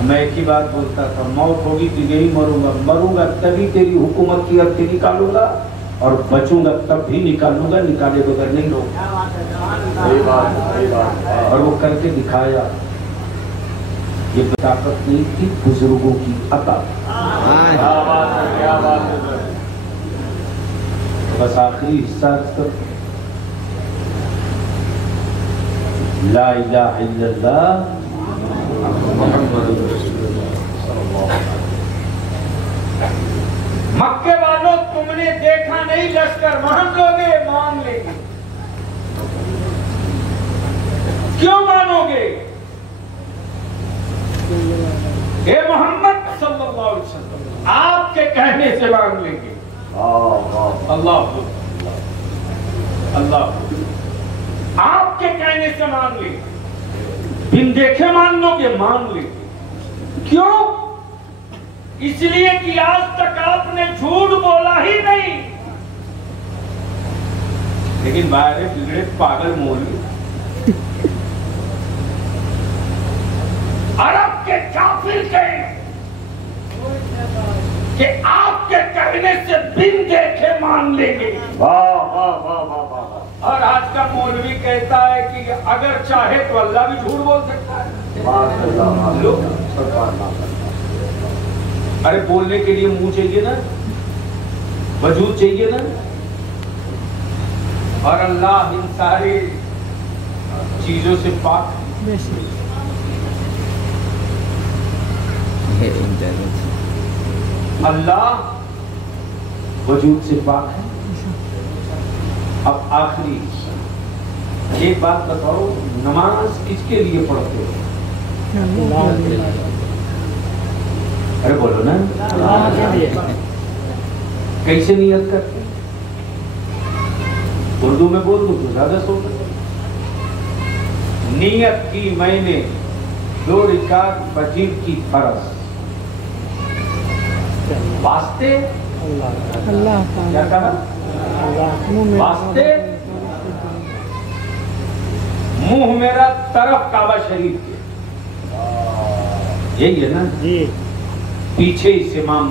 میں ایک ہی بات بولتا تھا، موت ہوگی تو یہی مروں گا، مروں گا تبھی تیری حکومت کی ارتھی نکالوں گا، اور بچوں گا تب بھی نکالوں گا، نکالے بغیر نہیں رہوں گا۔ صحیح بات، صحیح بات۔ اور وہ کر کے دکھایا۔ یہ طاقت نہیں تھی، بزرگوں کی عطا۔ کیا بات ہے، کیا بات ہے۔ بس آخری حصہ لا الہ الا اللہ محمد رسول اللہ۔ مکے والوں تم نے دیکھا نہیں لشکر، مان لو گے مان لیں گے۔ کیوں مانو گے؟ اے محمد صلی اللہ علیہ وسلم آپ کے کہنے سے مان لیں گے۔ اللہ اللہ آپ کے کہنے سے مان لیں گے، بن دیکھے مان لو گے مان لیں گے۔ کیوں؟ اس لیے کہ آج تک آپ نے جھوٹ بولا ہی نہیں۔ لیکن باہر بگڑے پاگل مولوی، عرب کے کافر کہیں کہ آپ کے کہنے سے بن دیکھے مان لیں گے۔ اور آج کا مولوی کہتا ہے کہ اگر چاہے تو اللہ بھی جھوٹ بول سکتا ہے۔ ارے بولنے کے لیے منہ چاہیے نا، وجود چاہیے نا، اور اللہ ان ساری چیزوں سے پاک۔ اللہ وجود سے پاک ہے۔ اب آخری ایک بات بتاؤ، نماز کس کے لیے پڑھتے ہو؟ ارے بولو نا، کیسے نیت کرتے؟ اردو میں بول دوں تو زیادہ سو۔ نیت کی میں نے 2 رکعت فجر کی فرض، واسطے کیا کہا؟ واسطے منہ میرا طرف کعبہ شریف کے، یہی ہے نا جی، پیچھے اس امام۔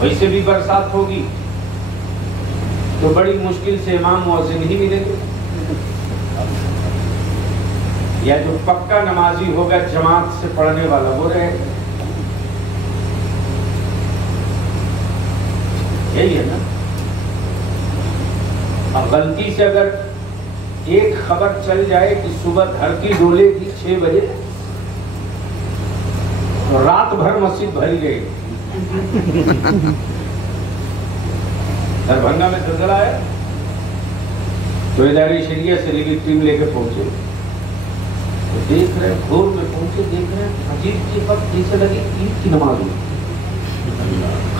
ویسے بھی برسات ہوگی تو بڑی مشکل سے امام مؤذن ہی ملیں گے، یا جو پکا نمازی ہوگا جماعت سے پڑھنے والا وہ رہے گا۔ یہی ہے نا۔ اب غلطی سے اگر ایک خبر چل جائے کہ صبح دھرتی ڈولے گی 6 بجے، تو رات بھر مسجد بھری گئی۔ دربھنگا میں زلزلہ آیا تو ادارے شریعت سے ریلیف ٹیم لے کے پہنچے، تو دیکھ رہے بھور میں پہنچے، دیکھ رہے عجیب سی وقت جیسے لگی عید کی نماز ہوئی،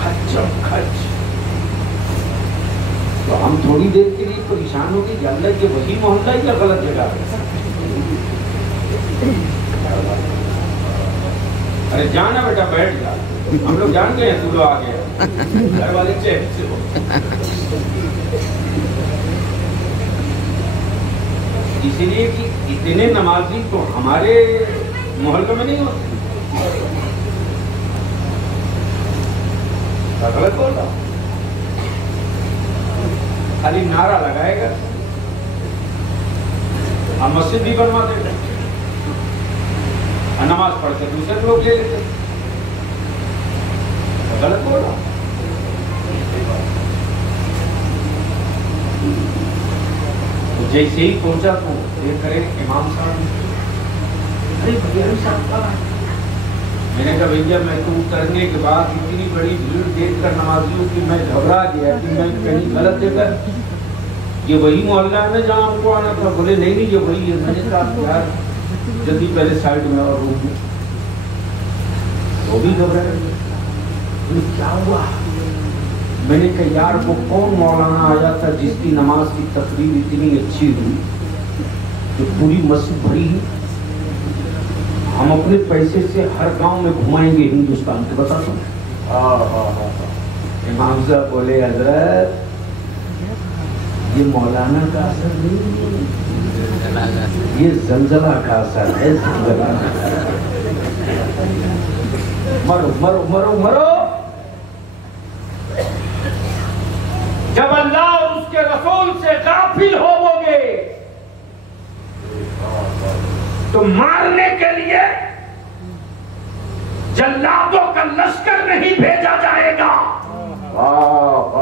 کھچم کھچ۔ تو ہم تھوڑی دیر کے لیے پریشان ہو گئے کہ اللہ یہ وہی محلہ ہے یا غلط جگہ ہے؟ ارے جانا بیٹا بیٹھ جا، ہم لوگ جان گئے ہیں تو لوگ آ گئے، گھر والے چیک سے ہو۔ اسی لیے کہ اتنے نمازی تو ہمارے محلے میں نہیں ہوتے۔ غلط بول رہا خالی نعرہ لگائے گا، ہم مسجد بھی بنوا دیتے، نماز پڑھ کے دوسرے لوگ لے لیتے۔ غلط بول رہا۔ جیسے ہی پہنچا تو دیکھ کرے امام صاحب، ارے بھیا صاحب، میں نے کہا بھیا میں تو اترنے کے بعد اتنی بڑی بھیڑ دیکھ کر نمازیوں کی میں گھبرا گیا کہ میں کہیں غلط جگہ، یہ وہی محلہ ہے نا جہاں ہم کو آنا تھا؟ بولے نہیں نہیں یہ وہی ہے۔ میں نے کہا یار جلدی پہلے سائڈ میں اور روم میں، وہ بھی گھبرائے، کیا ہوا؟ میں نے کہا یار وہ کون مولانا آیا تھا جس کی نماز کی تقریر اتنی اچھی ہوئی کہ پوری مسجد بھری ہے، ہم اپنے پیسے سے ہر گاؤں میں گھمائیں گے ہندوستان کے، بتا دوں۔ امام صاحب بولے حضرت یہ مولانا کا اثر نہیں، یہ زلزلہ کا اثر ہے، زلزلہ۔ مرو مرو مرو مرو. جب اللہ اور اس کے رسول سے غافل ہوو گے تو مارنے کے لیے جلادوں کا لشکر نہیں بھیجا جائے گا.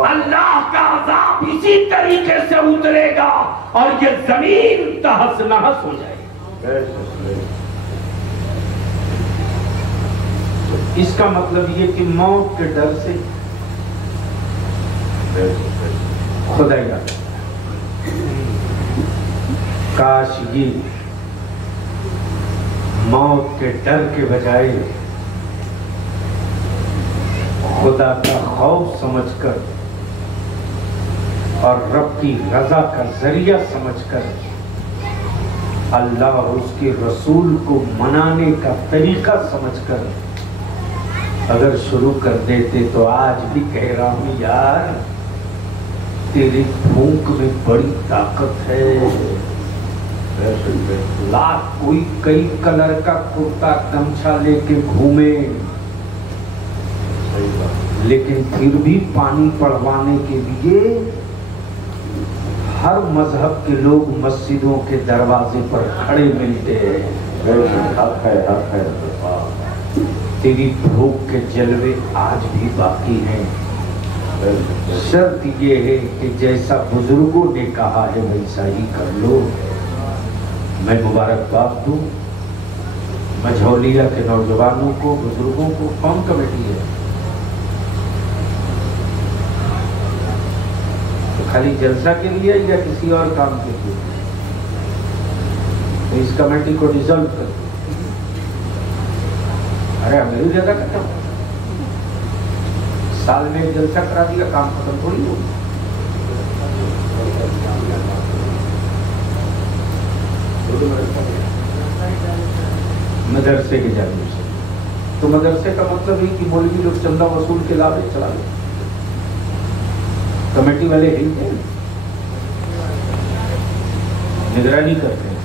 اللہ کا عذاب اسی طریقے سے اترے گا اور یہ زمین تہس نہس ہو جائے گی. اس کا مطلب یہ کہ موت کے ڈر سے خدا یاد کاش یہ موت کے ڈر کے بجائے خدا کا خوف سمجھ کر اور رب کی رضا کا ذریعہ سمجھ کر اللہ اور اس کے رسول کو منانے کا طریقہ سمجھ کر اگر شروع کر دیتے تو آج بھی کہہ رہا ہوں یار تیری پھونک میں بڑی طاقت ہے. لاکھ کوئی کئی کلر کا کرتا گمچھا لے کے گھومے لیکن پھر بھی پانی پڑوانے کے لیے ہر مذہب کے لوگ مسجدوں کے دروازے پر کھڑے ملتے ہیں. حق ہے حق ہے. تیری بھوک کے جلوے آج بھی باقی ہیں. شرط یہ ہے کہ جیسا بزرگوں نے کہا ہے ویسا ہی کر لو. میں مبارکباد دوں مجھولیہ کے نوجوانوں کو بزرگوں کو. کون کمیٹی ہے؟ خالی جلسہ کے لیے یا کسی اور کام کے لیے؟ تو اس کمیٹی کو ڈیزالو کر دو. ارے میری جگہ ختم سال میں جلسہ کرا دیا کام ختم تھوڑی ہو. مدرسے کے جانب سے تو مدرسے کا مطلب ہے کہ مولوی لوگ چندہ وصول کے لابے چلا گئے. کمیٹی والے ہلتے ہیں نگرانی کرتے ہیں.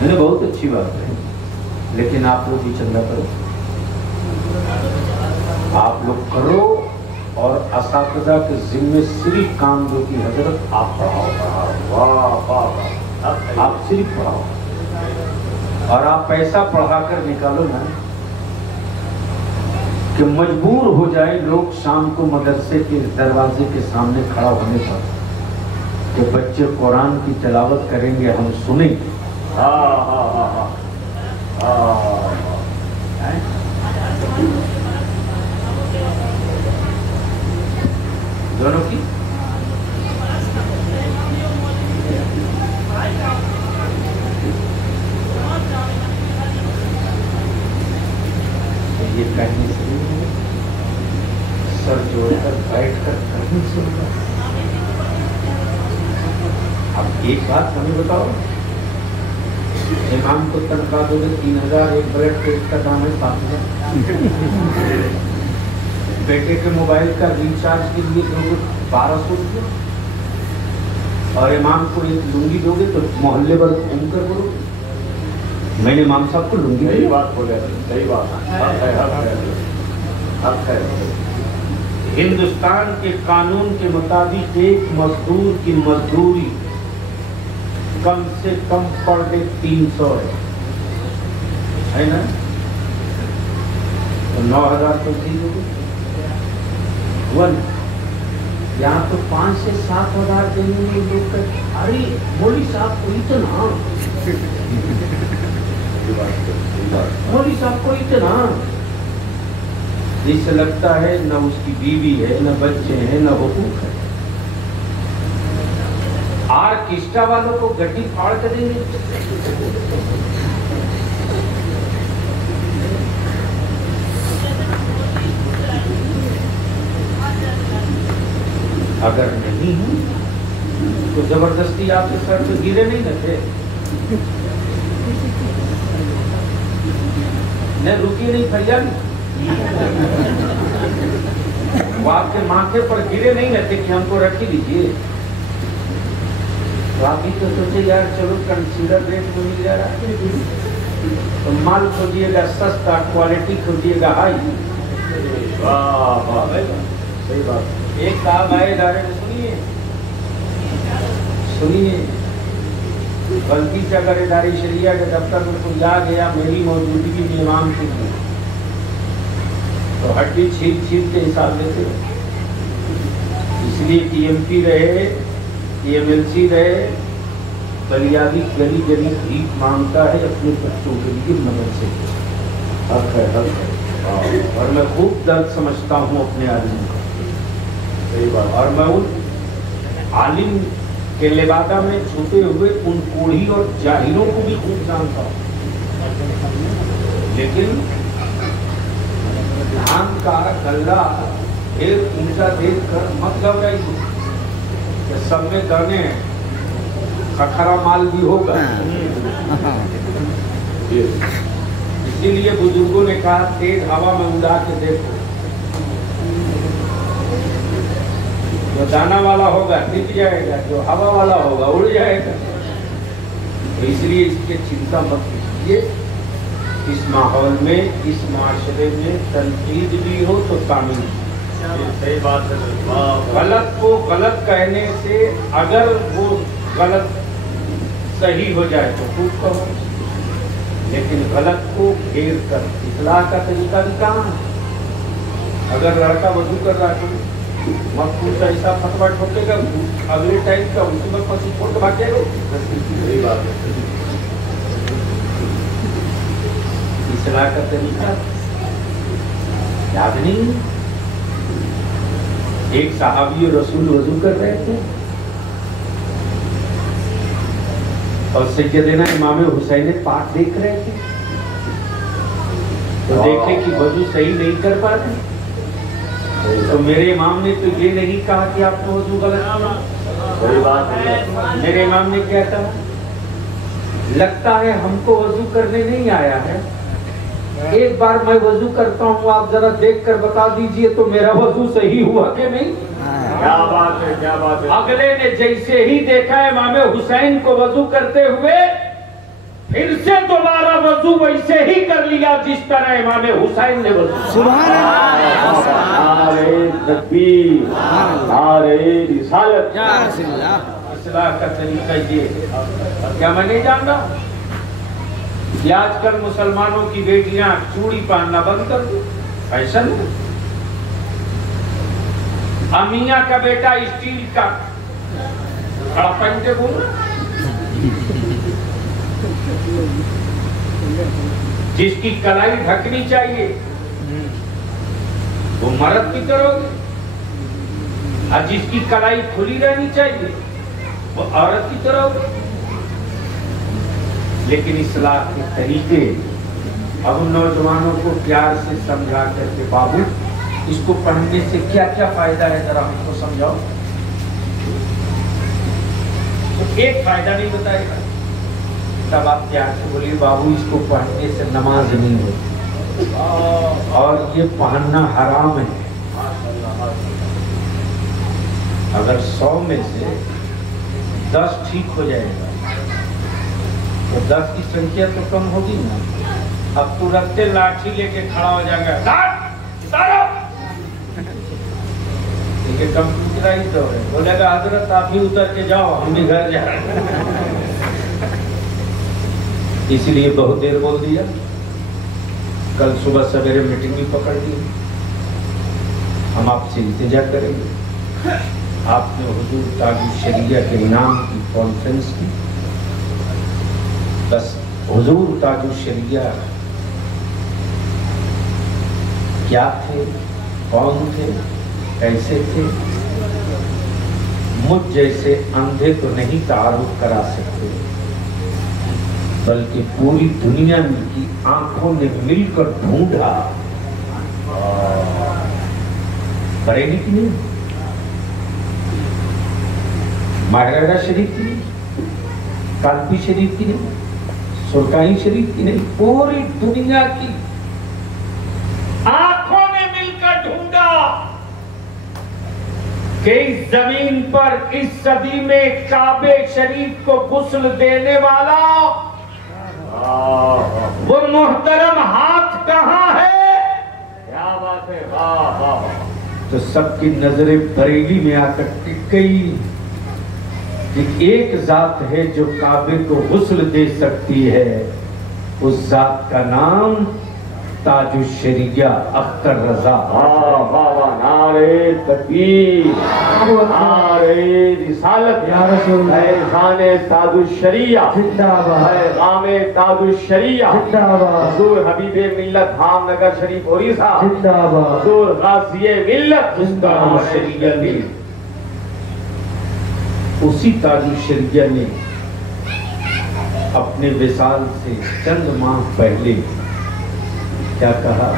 میں نے بہت اچھی بات ہے لیکن آپ لوگ بھی چندہ کرو. آپ لوگ کرو اور اساتذہ کے ذمے صرف کام جو کی حضرت آپ پڑھاؤ. آپ صرف پڑھاؤ اور آپ پیسہ پڑھا کر نکالو نا کہ مجبور ہو جائے لوگ شام کو مدرسے کے دروازے کے سامنے کھڑا ہونے پر کہ بچے قرآن کی تلاوت کریں گے ہم سنیں گے. دونوں کی یہ کہنے سے سر جوڑ کر بیٹھ کر کہیں سن رہا. اب ایک بات ہمیں بتاؤ امام کو تنخواہ دو گے 3000 ایک بریڈ پیٹ کا دام ہے 5000. بیٹے کے موبائل کا ریچارج کے لیے دو گے 1200 روپئے اور امام کو ایک لنگی دو گے تو محلے پر گھوم کر بولو. میں نے امام صاحب کو لنگی صحیح بات بولے. صحیح بات ہے. ہندوستان کے قانون کے مطابق ایک مزدور کی مزدوری کم سے کم پر ڈے 300 ہے نا. تو 9000 تو ٹھیک ہوگی. یہاں تو 5 سے 7 ہزار دینے میں لوگ کہتے ارے مولوی صاحب کو اتنا مولوی صاحب کو اتنا. جس سے لگتا ہے نہ اس کی بیوی ہے نہ بچے ہیں نہ حقوق ہے. آرکیسٹرا والوں کو گڈی پھاڑ کر دیں گے. اگر نہیں ہوں تو زبردستی آپ کے سر پہ گرے نہیں رہتے. نہیں رکی نہیں فریادی وہ آپ کے ماتھے پر گرے نہیں رہتے کہ ہم کو رکھی لیجیے. تو آپ بھی تو سوچے یار چلو کنسیڈر ریٹ میں مل جا رہا ہے تو مال کھوجیے گا سستا، کوالٹی کھوجیے گا ہائی۔ واہ واہ صحیح بات۔ ایک صاحب آئے ادارے میں، سنیے غلطی سے اگر ادارے شریعہ کے دفتر میں کوئی آ گیا میری موجودگی میں امام کی تو ہڈی چھیل چھیل کے حساب لیتے ہیں۔ اس لیے ٹی ایم پی رہے، ٹی ایم ایل سی رہے، بلیادی گلی گلی بھیک مانگتا ہے اپنے بچوں کے لیے مدد سے۔ حق ہے، حق ہے، اور میں خوب درد سمجھتا ہوں اپنے عالم کا، صحیح بات۔ اور میں ان عالم کے لبادہ میں چھپے ہوئے ان کوڑھی اور جاہلوں کو بھی خوب جانتا ہوں، لیکن دھان کا گلہ ایک اونچا دیکھ کر مت گھبرائیے کہ سب میں دانے ہیں، کھکھرا مال بھی ہوگا۔ اسی لیے بزرگوں نے کہا تیز ہوا میں اڑا کے دیکھو، جو دانا والا ہوگا ٹک جائے گا، جو ہوا والا ہوگا اڑ جائے گا۔ تو اس لیے اس کی چنتا مت کیجیے۔ اس ماحول میں، اس معاشرے میں تنقید بھی ہو تو تعمیر، صحیح بات ہے۔ واہ غلط کو غلط کہنے سے اگر وہ غلط صحیح ہو جائے تو خوب کہو، لیکن غلط کو گھیر کر اصلاح کا طریقہ بھی کہاں ہے؟ اگر لڑکا وضو کر رہا ہے مخصوص ایسا فتویٰ ٹھوکے گا، اگلے ٹائم کا اسی وقت پسی چھوڑ کے بھاگے گا۔ صحیح بات ہے۔ اصلاح کا طریقہ یاد نہیں؟ ایک صحابی رسول وضو کر رہے تھے اور سیدنا امام حسین پاک دیکھ رہے تھے، تو دیکھے کہ وضو صحیح نہیں کر پا رہے، تو میرے امام نے تو یہ نہیں کہا کہ آپ نے وضو غلط کیا۔ صحیح بات ہے۔ میرے امام نے کیا کہا؟ لگتا ہے ہم کو وضو کرنے نہیں آیا ہے، ایک بار میں وضو کرتا ہوں، آپ ذرا دیکھ کر بتا دیجئے تو میرا وضو صحیح ہوا کہ نہیں۔ کیا بات ہے، کیا بات ہے۔ اگلے نے جیسے ہی دیکھا امام حسین کو وضو کرتے ہوئے، پھر سے دوبارہ وضو ویسے ہی کر لیا جس طرح امام حسین نے وضو۔ سبحان اللہ، نعرہ تکبیر، نعرہ رسالت۔ یا رسول اللہ۔ اصلاح کا طریقہ یہ، کیا میں نہیں جانتا؟ یہ آج کل مسلمانوں کی بیٹیاں چوڑی پہننا بند کر دو، فیشن ہے۔ امیہ کا بیٹا اسٹیل کا کھڑا پہن کے گھوم رہا، جس کی کلائی ڈھکنی چاہیے وہ مرد کی طرح ہوگی، اور جس کی کلائی کھلی رہنی چاہیے وہ عورت کی طرح ہوگی۔ لیکن اصلاح کے طریقے اب ان نوجوانوں کو پیار سے سمجھا کر کے بابو اس کو پڑھنے سے کیا کیا فائدہ ہے ذرا ہم کو سمجھاؤ۔ تو ایک فائدہ نہیں بتائے گا، تب آپ پیار سے بولیے بابو اس کو پڑھنے سے نماز نہیں ہوتی اور یہ پہننا حرام ہے۔ اگر 100 میں سے 10 ٹھیک ہو جائے گا تو 10 کی سنکھیا تو کم ہوگی نا۔ اب ترنت لاٹھی لے کے کھڑا ہو جائے گا، یہ کمپیوٹرائز ہو رہے، بولے گا حضرت آپ ہی اتر کے جاؤ، ہم بھی گھر جا رہے ہیں۔ اسی لیے بہت دیر بول دیا، کل صبح سویرے میٹنگ بھی پکڑ لی، ہم آپ سے التجا کریں گے، آپ نے حضور تاج الشریعہ کے انعام کی کانفرنس کی، بس حضور تاج الشریعہ کیا تھے، کون تھے، کیسے تھے، مجھ جیسے اندھے تو نہیں تعارف کرا سکتے، بلکہ پوری دنیا کی آنکھوں نے مل کر ڈھونڈا، بریلی کی نہیں، ماہرہ شریف کی نہیں، کانپی شریف کی نہیں، سرکائی شریف کی نہیں، پوری دنیا کی آنکھوں نے مل کر ڈھونڈا کہ اس زمین پر اس صدی میں کعبے شریف کو غسل دینے والا وہ محترم ہاتھ کہاں ہے؟ کیا بات ہے، واہ واہ، تو سب کی نظریں بریلی میں آ کر ٹک گئی کہ ایک ذات ہے جو کعبے کو غسل دے سکتی ہے، اس ذات کا نام تاج الشریعہ اختر رضا۔ واہ واہ واہ، نعرے تکبیر، نعرے رسالت، یا رسول اللہ، احسان تاج الشریعہ، زندہ باد، پیغام تاج الشریعہ، زندہ باد، حضور حبیب ملت حام نگر شریف اڑیسہ، زندہ باد، حضور غازی ملت، تاج الشریعہ نے، اسی تاج الشریعہ نے اپنے وصال سے چند ماہ پہلے کیا کہا؟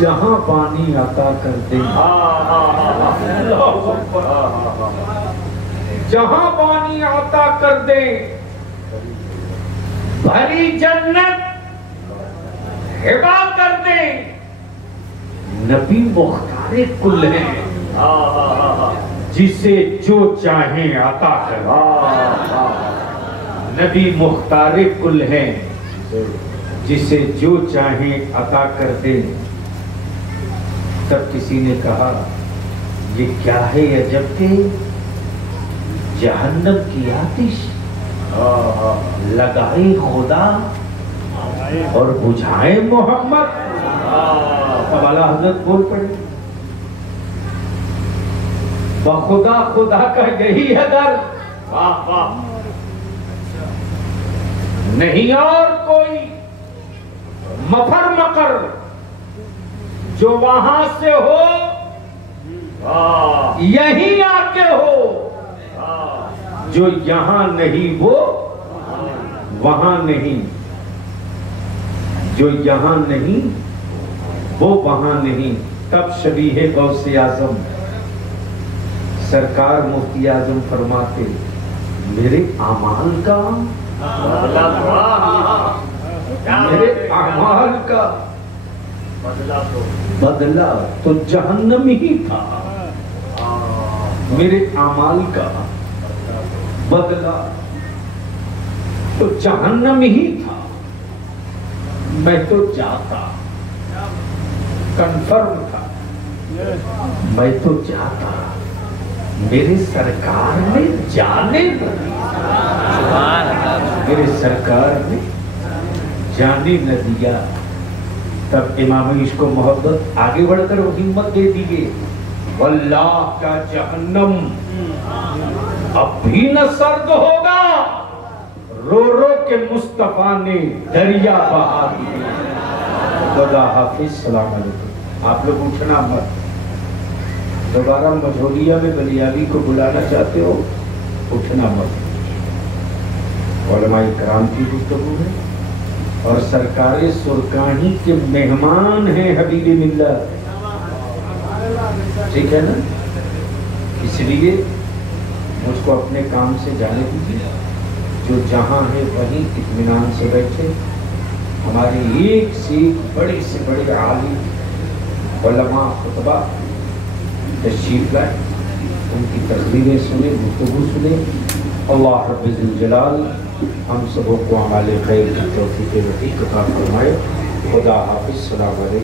جہاں پانی عطا کر دیں، جہاں پانی عطا کر دیں، بھری جنت ہبا کر دیں، نبی مختار کل ہیں، جسے جو چاہیں عطا کر دیں۔ نبی مختار کل ہیں، جسے جو چاہیں عطا کر دیں۔ تب کسی نے کہا یہ کیا ہے عجب کہ جہنم کی آتش لگائے خدا اور بجھائے محمد۔ اب اعلیٰ حضرت بول پڑے بخدا خدا کا یہی ہے در، واہ واہ، نہیں اور کوئی مفر مقر جو وہاں سے ہو واہ یہیں آ کے ہو، واہ، جو یہاں نہیں وہ وہاں نہیں، جو یہاں نہیں وہ وہاں نہیں۔ تب شبیہ غوث اعظم سرکار مفتی اعظم فرماتے میرے اعمال کا، میرے اعمال کا بدلہ تو جہنم ہی تھا، میرے اعمال کا بدلہ تو جہنم ہی تھا۔ میں تو جاتا، کنفرم تھا، میں تو جاتا، میرے سرکار نے جانے نہ دیا، میرے سرکار نے جانے نہ دیا۔ تب امام عشق و محبت آگے بڑھ کر وہ ہمت دے دیئے، واللہ کا جہنم اب بھی نہ سرد ہوگا، رو رو کے مصطفیٰ نے دریا بہا دیا۔ خدا حافظ، سلام علیکم۔ آپ لوگ اٹھنا مت، دوبارہ مجھولیا میں بلیابی کو بلانا چاہتے ہو اٹھنا مت۔ علماء کرام کی گفتگو ہے اور سرکار سرکانی کے مہمان ہیں حبیب ملت، ٹھیک ہے نا؟ اس لیے مجھ کو اپنے کام سے جانے دیجیے، جو جہاں ہے وہیں اطمینان سے بیٹھے۔ ہمارے ایک سے ایک بڑے سے بڑے عالم علماء خطبہ تشریف لائے، ان کی تقریریں سنیں، گفتگو سنیں۔ اللہ رب الجلال ہم سبوں کو اعمال خیر کی توفیق عطا فرمائے۔ خدا حافظ، السلام علیکم۔